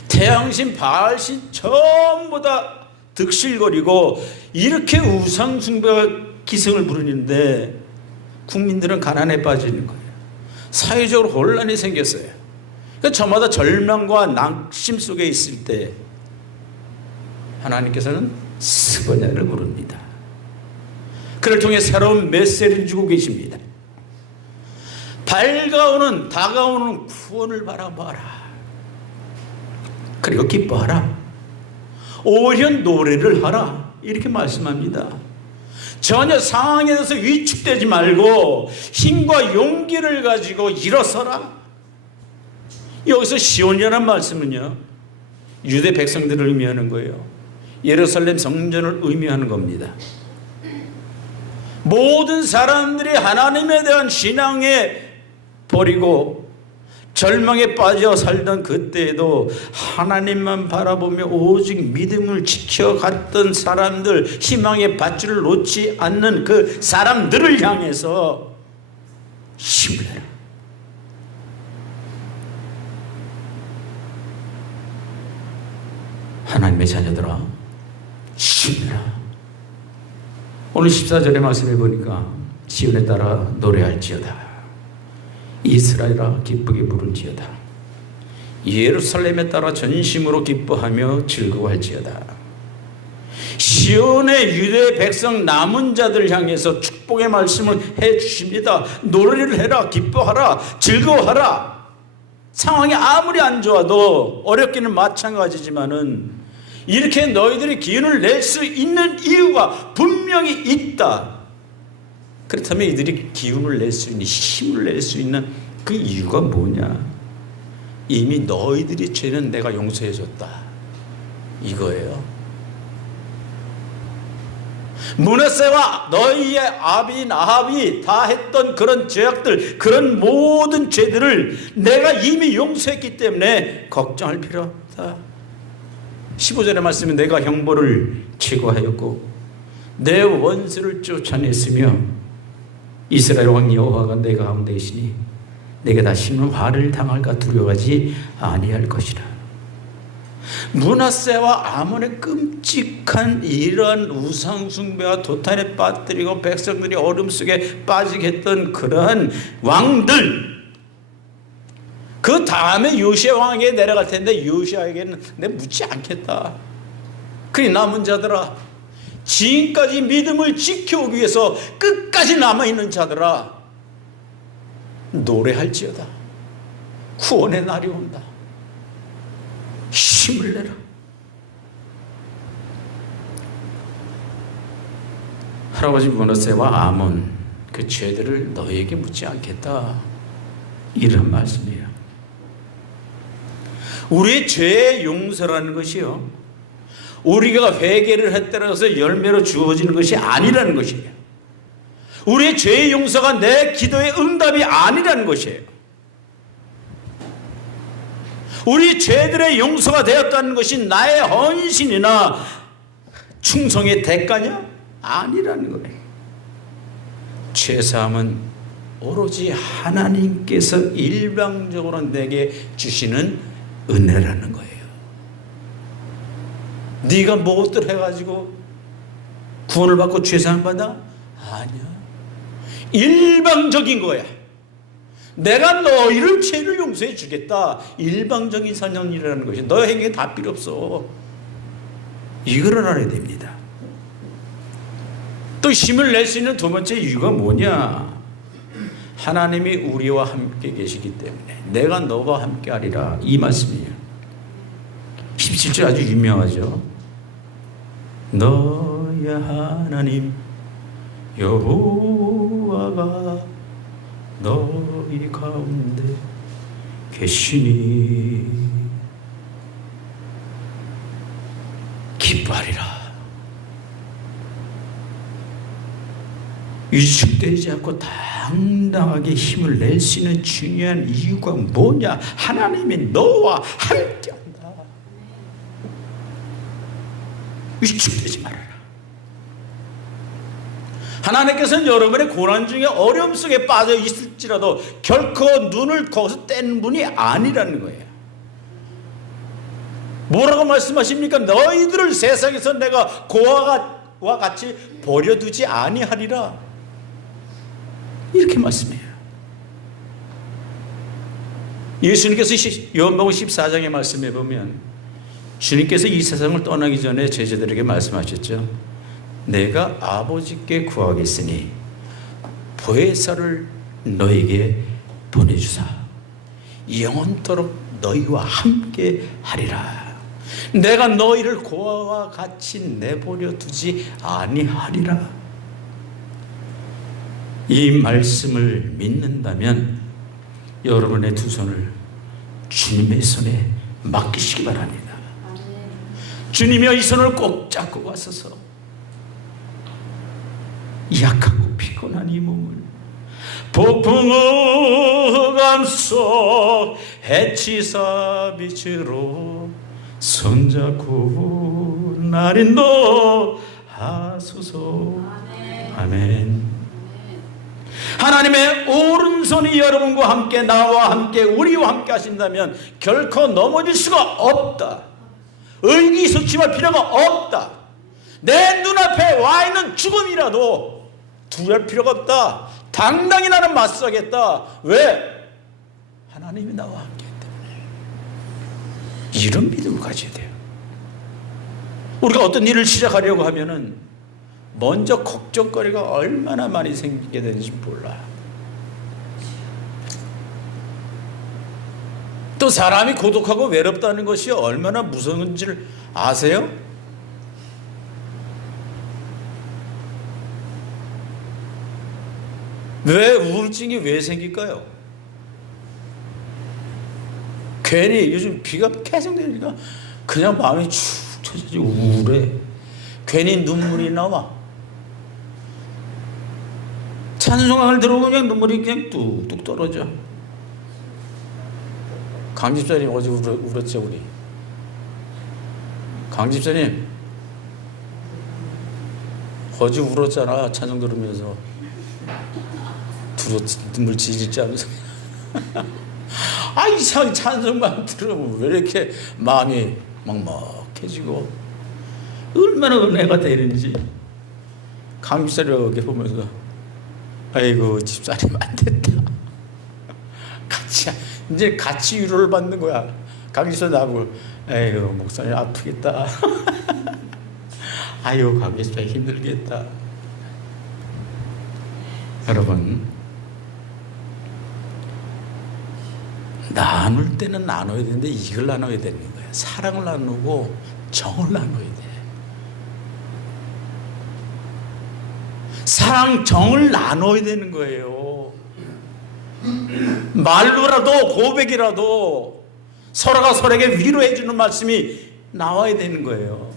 태양신 바알신 전부 다 득실거리고 이렇게 우상 숭배가 기승을 부르는데 국민들은 가난에 빠지는 거예요. 사회적으로 혼란이 생겼어요. 그러니까 저마다 절망과 낙심 속에 있을 때 하나님께서는 스바냐를 부릅니다. 그를 통해 새로운 메시지를 주고 계십니다. 다가오는 구원을 바라봐라. 그리고 기뻐하라. 오히려 노래를 하라. 이렇게 말씀합니다. 전혀 상황에 대해서 위축되지 말고 힘과 용기를 가지고 일어서라. 여기서 시온이라는 말씀은요 유대 백성들을 의미하는 거예요. 예루살렘 성전을 의미하는 겁니다. 모든 사람들이 하나님에 대한 신앙에 버리고 절망에 빠져 살던 그때에도 하나님만 바라보며 오직 믿음을 지켜갔던 사람들, 희망의 밧줄을 놓지 않는 그 사람들을 향해서 힘을 내라. 하나님의 자녀들아 힘을 내라. 오늘 14절의 말씀에 보니까 시온에 따라 노래할지어다. 이스라엘아 기쁘게 부를지어다. 예루살렘에 따라 전심으로 기뻐하며 즐거워할지어다. 시온의 유대 백성 남은 자들 향해서 축복의 말씀을 해 주십니다. 노래를 해라. 기뻐하라. 즐거워하라. 상황이 아무리 안 좋아도 어렵기는 마찬가지지만은 이렇게 너희들이 기운을 낼 수 있는 이유가 분명히 있다. 그렇다면 이들이 기운을 낼 수 있는, 힘을 낼 수 있는 그 이유가 뭐냐? 이미 너희들이 죄는 내가 용서해 줬다. 이거예요. 므낫세와 너희의 아비인 아합이 다 했던 그런 죄악들, 그런 모든 죄들을 내가 이미 용서했기 때문에 걱정할 필요 없다. 15절의 말씀은 내가 형벌을 제거하였고 내 원수를 쫓아냈으며 이스라엘 왕 여호와가 내 가운데 계시니 내게 다시는 화를 당할까 두려워하지 아니할 것이라. 므낫세와 아몬의 끔찍한 이러한 우상숭배와 도탄에 빠뜨리고 백성들이 어둠 속에 빠지게 했던 그러한 왕들, 그 다음에 요시아 왕에게 내려갈 텐데 요시아에게는 내가 묻지 않겠다. 그리 남은 자들아, 지금까지 믿음을 지켜오기 위해서 끝까지 남아있는 자들아, 노래할지어다. 구원의 날이 온다. 힘을 내라. 할아버지 문하세와 아몬 그 죄들을 너에게 묻지 않겠다, 이런 말씀이에요. 우리의 죄의 용서라는 것이요, 우리가 회개를 했다고 해서 열매로 주어지는 것이 아니라는 것이에요. 우리의 죄의 용서가 내 기도의 응답이 아니라는 것이에요. 우리 죄들의 용서가 되었다는 것이 나의 헌신이나 충성의 대가냐? 아니라는 거예요. 죄사함은 오로지 하나님께서 일방적으로 내게 주시는 은혜라는 거예요. 네가 무엇들 해가지고 구원을 받고 죄사함 받아? 아니야. 일방적인 거야. 내가 너희를 죄를 용서해 주겠다. 일방적인 선언이라는 것이 너에게 다 필요 없어. 이걸 알아야 됩니다. 또 힘을 낼 수 있는 두 번째 이유가 뭐냐? 하나님이 우리와 함께 계시기 때문에 내가 너와 함께 하리라, 이 말씀이에요. 17절 아주 유명하죠. 너의 하나님 여호와가 너희 가운데 계시니 기뻐하리라. 위축되지 않고 당당하게 힘을 낼 수 있는 중요한 이유가 뭐냐? 하나님이 너와 함께한다. 위축되지 말아라. 하나님께서는 여러분의 고난 중에 어려움 속에 빠져 있을지라도 결코 눈을 거기서 떼는 분이 아니라는 거예요. 뭐라고 말씀하십니까? 너희들을 세상에서 내가 고아와 같이 버려두지 아니하리라, 이렇게 말씀해요. 예수님께서 요한복음 14장의 말씀에 보면 주님께서 이 세상을 떠나기 전에 제자들에게 말씀하셨죠. 내가 아버지께 구하겠으니 보혜사를 너에게 보내주사 영원토록 너희와 함께 하리라. 내가 너희를 고아와 같이 내버려 두지 아니하리라. 이 말씀을 믿는다면 여러분의 두 손을 주님의 손에 맡기시기 바랍니다. 주님이여, 이 손을 꼭 잡고 가소서. 약하고 피곤한 이 몸을 폭풍우 감속 해치사 빛으로 손잡고 날 인도하소서. 아멘. 하나님의 오른손이 여러분과 함께, 나와 함께, 우리와 함께 하신다면 결코 넘어질 수가 없다. 의기소침할 필요가 없다. 내 눈앞에 와 있는 죽음이라도 두려울 필요가 없다. 당당히 나는 맞서겠다. 왜? 하나님이 나와 함께 했기 때문에. 이런 믿음을 가져야 돼요. 우리가 어떤 일을 시작하려고 하면은 먼저 걱정거리가 얼마나 많이 생기게 되는지 몰라. 또 사람이 고독하고 외롭다는 것이 얼마나 무서운지를 아세요? 왜 우울증이 왜 생길까요? 괜히 요즘 비가 계속 내리니까 그냥 마음이 축 처지고 우울해. 괜히 눈물이 나와. 찬송을 들어보면 그냥 눈물이 그냥 뚝뚝 떨어져. 강 집사님 어제 울었죠, 우리. 강 집사님 어제 울었잖아, 찬송 들으면서. 눈물 질질 짜면서. 아, 이상 찬송만 들으면 왜 이렇게 마음이 먹먹해지고 얼마나 은혜가 되는지. 강 집사님 이렇게 보면서 아이고 집사님 안 됐다. 이제 같이 위로를 받는 거야. 강 집사님 나보고 아이고 목사님 아프겠다. 아이고 강 집사님 힘들겠다. 여러분, 나눌 때는 나눠야 되는데 이걸 나눠야 되는 거야. 사랑을 나누고 정을 나눠야 돼. 사랑 정을 나눠야 되는 거예요. 말로라도 고백이라도 서로가 서로에게 위로해 주는 말씀이 나와야 되는 거예요.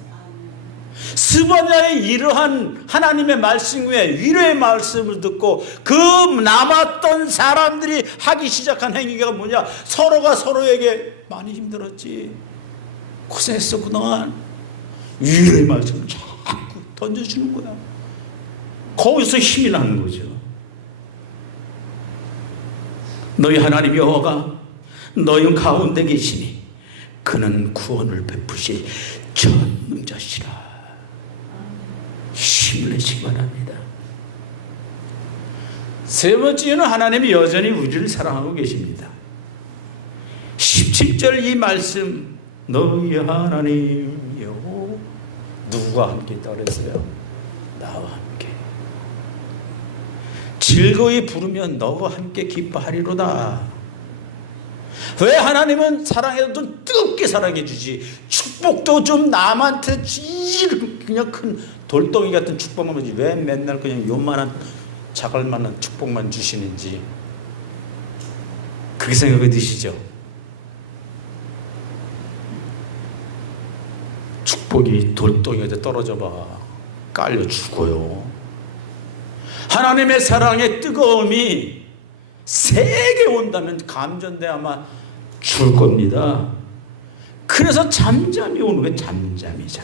스바냐의 이러한 하나님의 말씀 후에 위로의 말씀을 듣고 그 남았던 사람들이 하기 시작한 행위가 뭐냐? 서로가 서로에게 많이 힘들었지, 고생했어 그동안, 위로의 말씀을 자꾸 던져주는 거야. 거기서 힘이 나는 거죠. 너희 하나님 여호와가 너희 가운데 계시니 그는 구원을 베푸실 전능자시라. 힘을 내시기 바랍니다. 세 번째는 하나님이 여전히 우리를 사랑하고 계십니다. 17절 이 말씀, 너희 하나님이여, 누구와 함께 있다 그랬어요? 나와 함께. 즐거이 부르면 너와 함께 기뻐하리로다. 왜 하나님은 사랑해도 좀 뜨겁게 사랑해 주지, 축복도 좀 남한테 그냥 큰 돌덩이 같은 축복만 주지, 왜 맨날 그냥 요만한 자갈만한 축복만 주시는지 그게 생각이 드시죠? 축복이 돌덩이에 떨어져 봐 깔려 죽어요. 하나님의 사랑의 뜨거움이 세게 온다면 감전돼 아마 줄 겁니다. 그래서 잠잠히 오는 거예요. 잠잠히.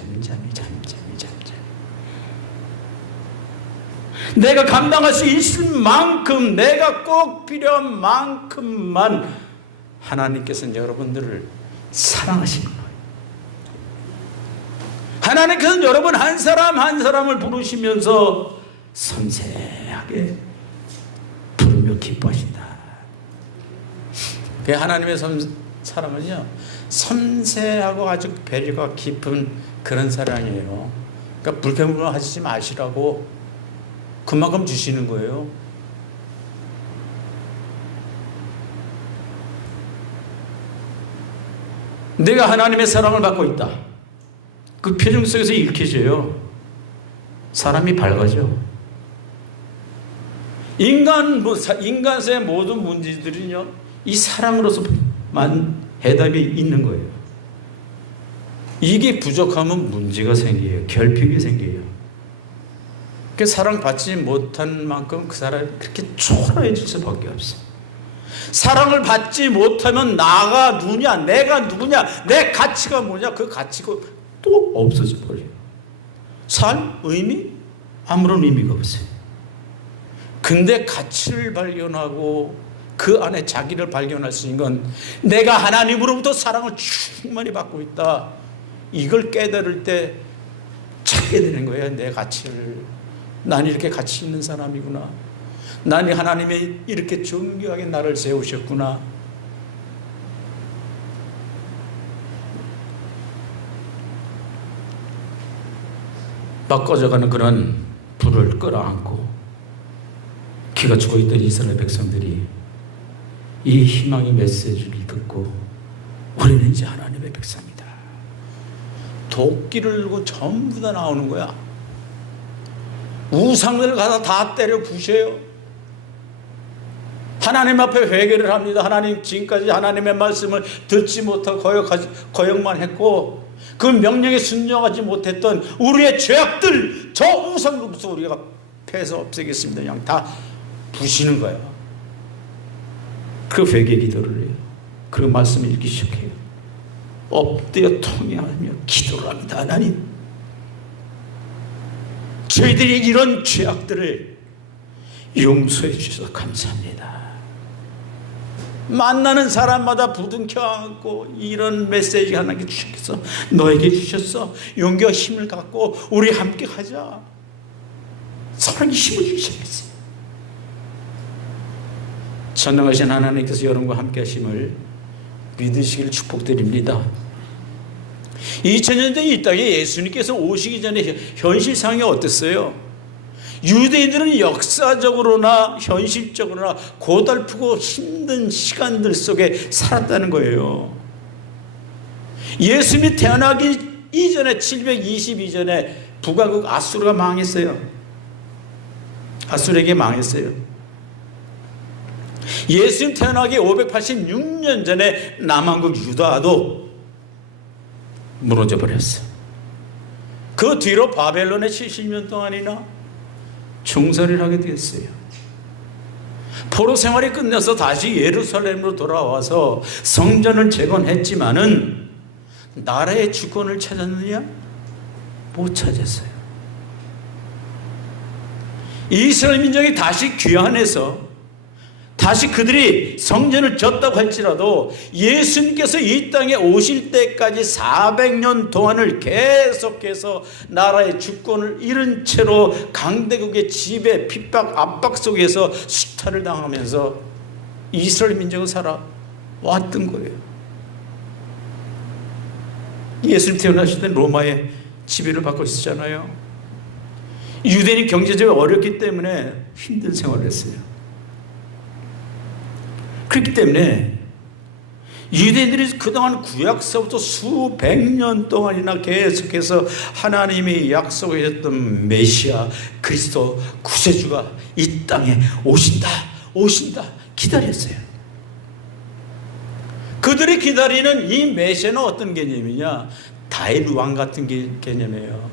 내가 감당할 수 있을 만큼, 내가 꼭 필요한 만큼만 하나님께서는 여러분들을 사랑하시는 거예요. 하나님께서는 여러분 한 사람 한 사람을 부르시면서 섬세하게 부르며 기뻐하신다. 하나님의 사랑은요, 섬세하고 아주 배려가 깊은 그런 사랑이에요. 그러니까 불평불만하시지 마시라고 그만큼 주시는 거예요. 내가 하나님의 사랑을 받고 있다, 그 표정 속에서 읽혀져요. 사람이 밝아져. 인간의 모든 문제들은요, 이 사랑으로서만 해답이 있는 거예요. 이게 부족하면 문제가 생겨요. 결핍이 생겨요. 그 사랑받지 못한 만큼 그 사람이 그렇게 초라해질 수밖에 없어. 사랑을 받지 못하면 나가 누구냐, 내가 누구냐, 내 가치가 뭐냐, 그 가치가 또 없어져 버려요. 살 의미? 아무런 의미가 없어요. 근데 가치를 발견하고 그 안에 자기를 발견할 수 있는 건 내가 하나님으로부터 사랑을 충만히 받고 있다, 이걸 깨달을 때 찾게 되는 거예요. 내 가치를. 난 이렇게 가치 있는 사람이구나. 난 하나님이 이렇게 존귀하게 나를 세우셨구나. 막 꺼져가는 그런 불을 끌어안고 기가 죽어있던 이스라엘 백성들이 이 희망의 메시지를 듣고 우리는 이제 하나님의 백성이다. 도끼를 들고 전부 다 나오는 거야. 우상들 가서 다 때려 부셔요. 하나님 앞에 회개를 합니다. 하나님, 지금까지 하나님의 말씀을 듣지 못하고 거역만 했고 그 명령에 순종하지 못했던 우리의 죄악들, 저 우상으로부터 우리가 패서 없애겠습니다. 그냥 다 부시는 거야. 그 회개 기도를 해요. 그 말씀을 읽기 시작해요. 엎드려 통회하며 기도를 합니다. 하나님, 저희들이 이런 죄악들을 용서해 주셔서 감사합니다. 만나는 사람마다 부둥켜 안고 이런 메시지 하나님께 주셨어. 너에게 주셨어. 용기와 힘을 갖고 우리 함께 가자. 사랑이 힘을 주시겠어요. 전능하신 하나님께서 여러분과 함께 하심을 믿으시길 축복드립니다. 2000년 전 이 땅에 예수님께서 오시기 전에 현실 상황이 어땠어요? 유대인들은 역사적으로나 현실적으로나 고달프고 힘든 시간들 속에 살았다는 거예요. 예수님이 태어나기 이전에 722전에 북왕국 아수르가 망했어요. 아수르에게 망했어요. 예수님 태어나기 586년 전에 남한국 유다도 무너져 버렸어요. 그 뒤로 바벨론에 70년 동안이나 종살이를 하게 됐어요. 포로 생활이 끝나서 다시 예루살렘으로 돌아와서 성전을 재건했지만은 나라의 주권을 찾았느냐? 못 찾았어요. 이스라엘 민족이 다시 귀환해서 다시 그들이 성전을 졌다고 할지라도 예수님께서 이 땅에 오실 때까지 400년 동안을 계속해서 나라의 주권을 잃은 채로 강대국의 지배, 핍박, 압박 속에서 수탈을 당하면서 이스라엘 민족은 살아왔던 거예요. 예수님 태어나실 때 로마의 지배를 받고 있었잖아요. 유대인이 경제적으로 어렵기 때문에 힘든 생활을 했어요. 그렇기 때문에 유대인들이 그동안 구약서부터 수백 년 동안이나 계속해서 하나님이 약속하셨던 메시아 그리스도 구세주가 이 땅에 오신다 기다렸어요. 그들이 기다리는 이 메시아는 어떤 개념이냐? 다윗 왕 같은 개념이에요.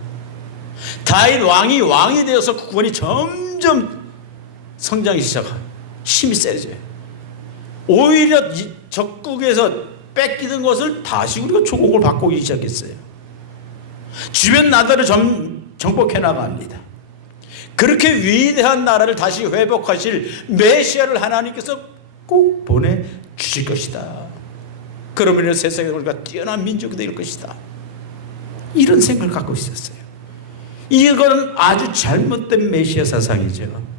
다윗 왕이 되어서 국권이 점점 성장이 시작하고 힘이 세져요. 오히려 적국에서 뺏기던 것을 다시 우리가 조공을 바꾸기 시작했어요. 주변 나라를 정복해 나갑니다. 그렇게 위대한 나라를 다시 회복하실 메시아를 하나님께서 꼭 보내주실 것이다. 그러면 세상에 우리가 뛰어난 민족이 될 것이다. 이런 생각을 갖고 있었어요. 이건 아주 잘못된 메시아 사상이죠.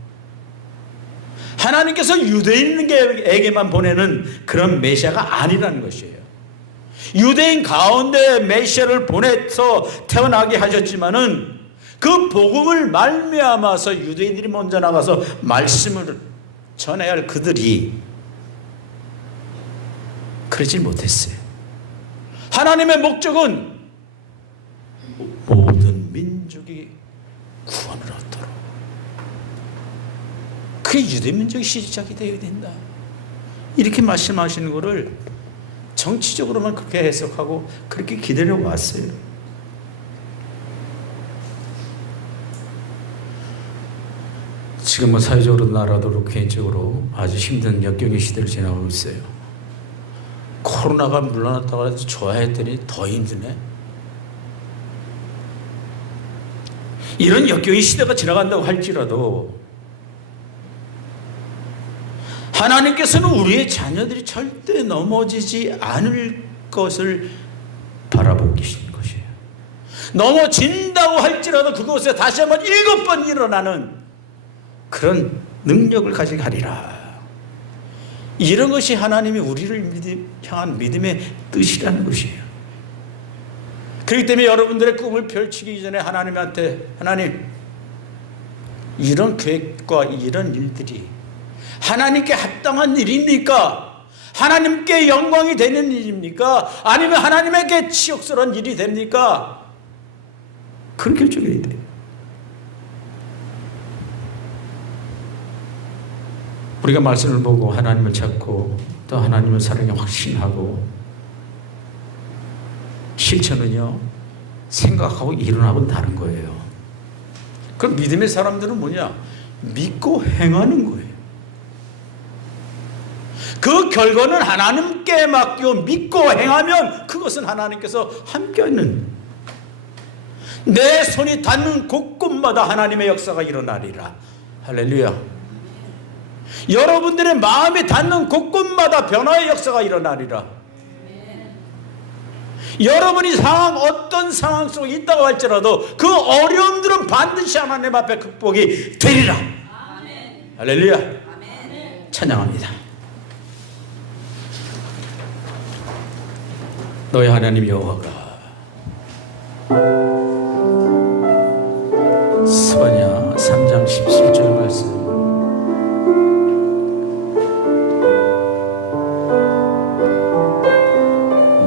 하나님께서 유대인에게만 보내는 그런 메시아가 아니라는 것이에요. 유대인 가운데 메시아를 보내서 태어나게 하셨지만은 그 복음을 말미암아서 유대인들이 먼저 나가서 말씀을 전해야 할 그들이 그러지 못했어요. 하나님의 목적은 모든 민족이 구원을 얻도록 그 유대 민족이 시작이 되어야 된다. 이렇게 말씀하시는 것을 정치적으로만 그렇게 해석하고 그렇게 기다려 왔어요. 지금 사회적으로 나라도 개인적으로 아주 힘든 역경의 시대를 지나고 있어요. 코로나가 물러났다고 해서 좋아했더니 더 힘드네. 이런 역경의 시대가 지나간다고 할지라도 하나님께서는 우리의 자녀들이 절대 넘어지지 않을 것을 바라보고 계시는 것이에요. 넘어진다고 할지라도 그곳에 다시 한번 7번 일어나는 그런 능력을 가지게 하리라. 이런 것이 하나님이 우리를 향한 믿음의 뜻이라는 것이에요. 그렇기 때문에 여러분들의 꿈을 펼치기 전에 하나님한테, 하나님, 이런 계획과 이런 일들이 하나님께 합당한 일입니까? 하나님께 영광이 되는 일입니까? 아니면 하나님에게 치욕스러운 일이 됩니까? 그런 결정해야 돼요. 우리가 말씀을 보고 하나님을 찾고 또 하나님을 사랑에 확신하고 실천은요, 생각하고 일어나고는 다른 거예요. 그 믿음의 사람들은 뭐냐? 믿고 행하는 거예요. 그 결과는 하나님께 맡기고 믿고 행하면 그것은 하나님께서 함께하는, 내 손이 닿는 곳곳마다 하나님의 역사가 일어나리라. 할렐루야. 여러분들의 마음이 닿는 곳곳마다 변화의 역사가 일어나리라. 여러분이 어떤 상황 속에 있다고 할지라도 그 어려움들은 반드시 하나님 앞에 극복이 되리라. 할렐루야. 찬양합니다. 너희 하나님 여호와가 스바냐 3장 17절 말씀,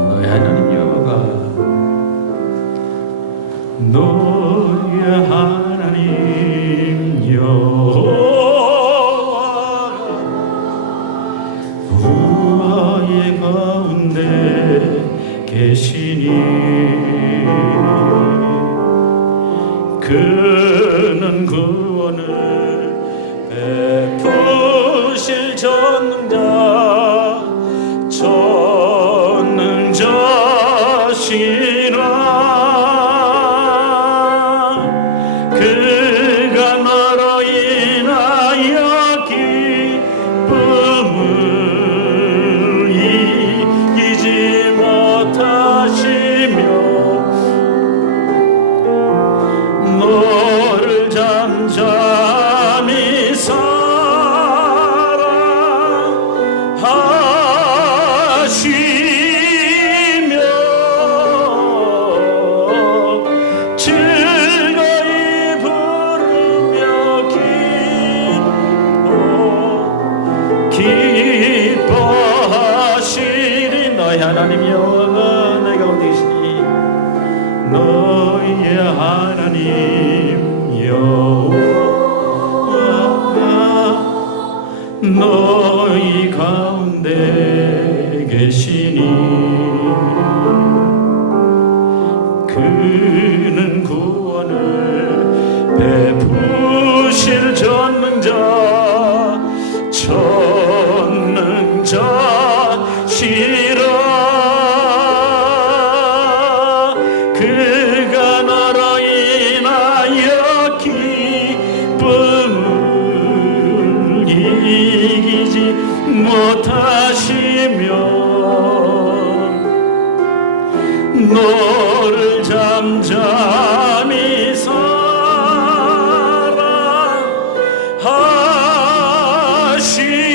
너희 하나님 여호와가 너희 하나님 여호와 계시니 그는 구원을 베푸실 전능자 전능자시라 그가 너로 인하여 기쁨을 이기지 못하시며 너를 잠잠히 사랑하시며 즐거이 부르며 기뻐하시리 너희 하나님 여호와가 내 가운데 계시니 너희의 하나님 여호와가 너희 가운데 계시니 그는 구원을 베푸실 전능자 전능자시라 그가 너로 인하여 기쁨을 이기지 못하시며 너를 잠잠히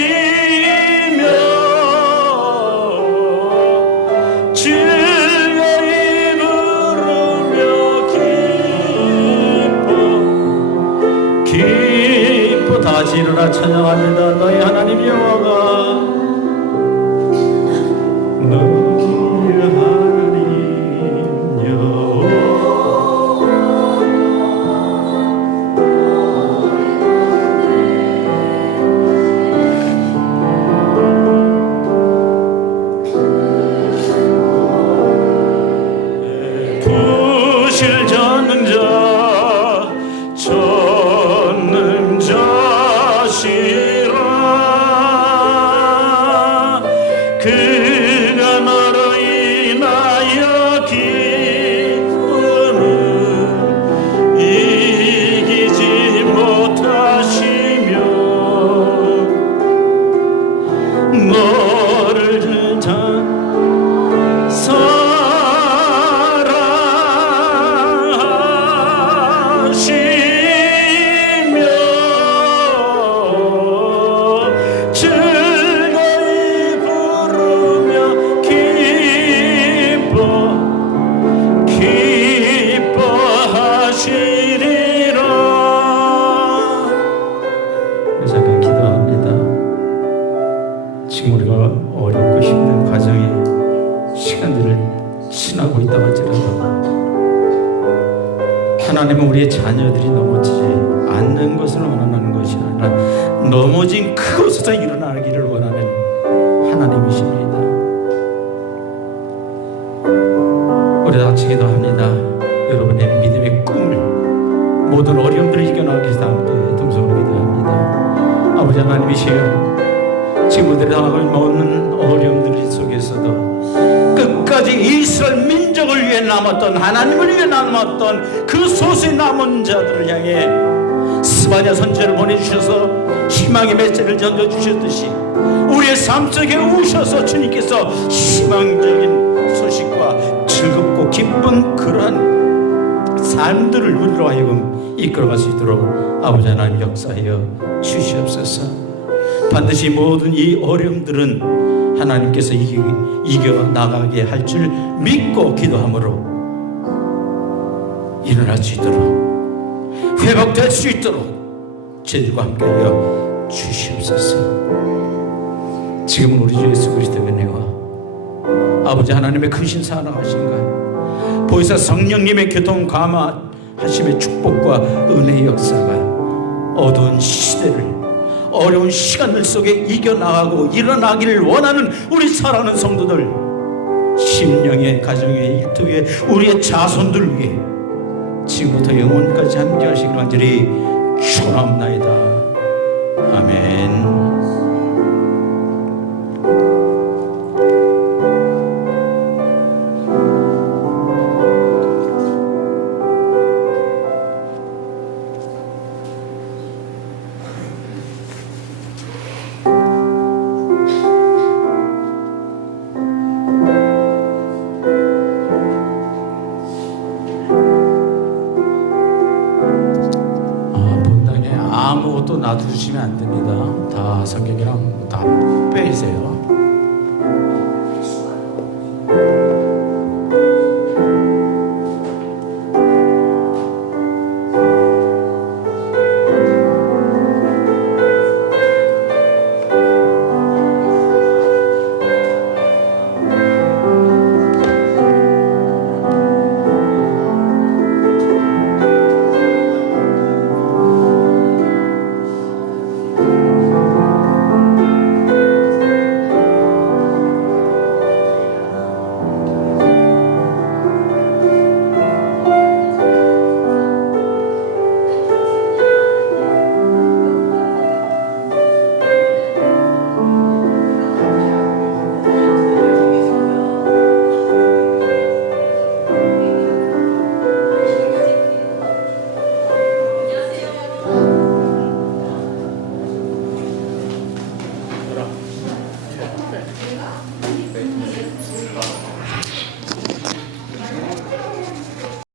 사랑하시며 즐거이 부르며 기뻐 다시 일어나 찬양합니다. 너희 하나님 여호와가 너희 하나님 여호와 부실 전능자 전능자시라 그가 너로 인하여 기쁨을 이기지 못하시며 너를 사랑하시며 즐거이 부르며 기뻐하시리라. 잠깐 기도합니다. 지금 우리가 어렵고 힘든 과정에 시간들을 지나고 있다고 할지라도 하나님은 우리의 자녀들이 넘어지지 않는 것을 원하는 것이 아니라 넘어진 그곳에서 일어나기를 원하는 하나님이십니다. 우리 다 같이 기도합니다. 여러분의 믿음의 꿈을 모든 어려움들을 이겨나가기 위해서 함께 동성으로 기도합니다. 아버지 하나님이시여 지금 우리들이 당하는 어려움들 속에서도 끝까지 이스라엘 민족을 위해 남았던 하나님을 위해 남았던 그 소수의 남은 자들을 향해 스바냐 선지자를 보내주셔서 희망의 메시지를 전해주셨듯이 우리의 삶 속에 오셔서 주님께서 희망적인 소식과 즐겁고 기쁜 그러한 삶들을 우리로 하여금 이끌어갈 수 있도록 아버지 하나님 역사하여 주시옵소서. 반드시 모든 이 어려움들은 하나님께서 이겨나가게 할 줄 믿고 기도함으로 일어날 수 있도록 회복될 수 있도록 저희들과 함께하여 주시옵소서. 지금은 우리 주 예수 그리스도의 은혜와 아버지 하나님의 크신 사랑하신가 보혜사 성령님의 교통 감화하심의 축복과 은혜의 역사가 어두운 시대를 어려운 시간들 속에 이겨나가고 일어나기를 원하는 우리 사랑하는 성도들 심령의 가정의 일터에 우리의 자손들 위해 지금부터 영원까지 함께 하시길 간절히 축원합나이다. 아멘. 아무것도 놔두시면 안 됩니다. 다 성경이랑 다 빼세요.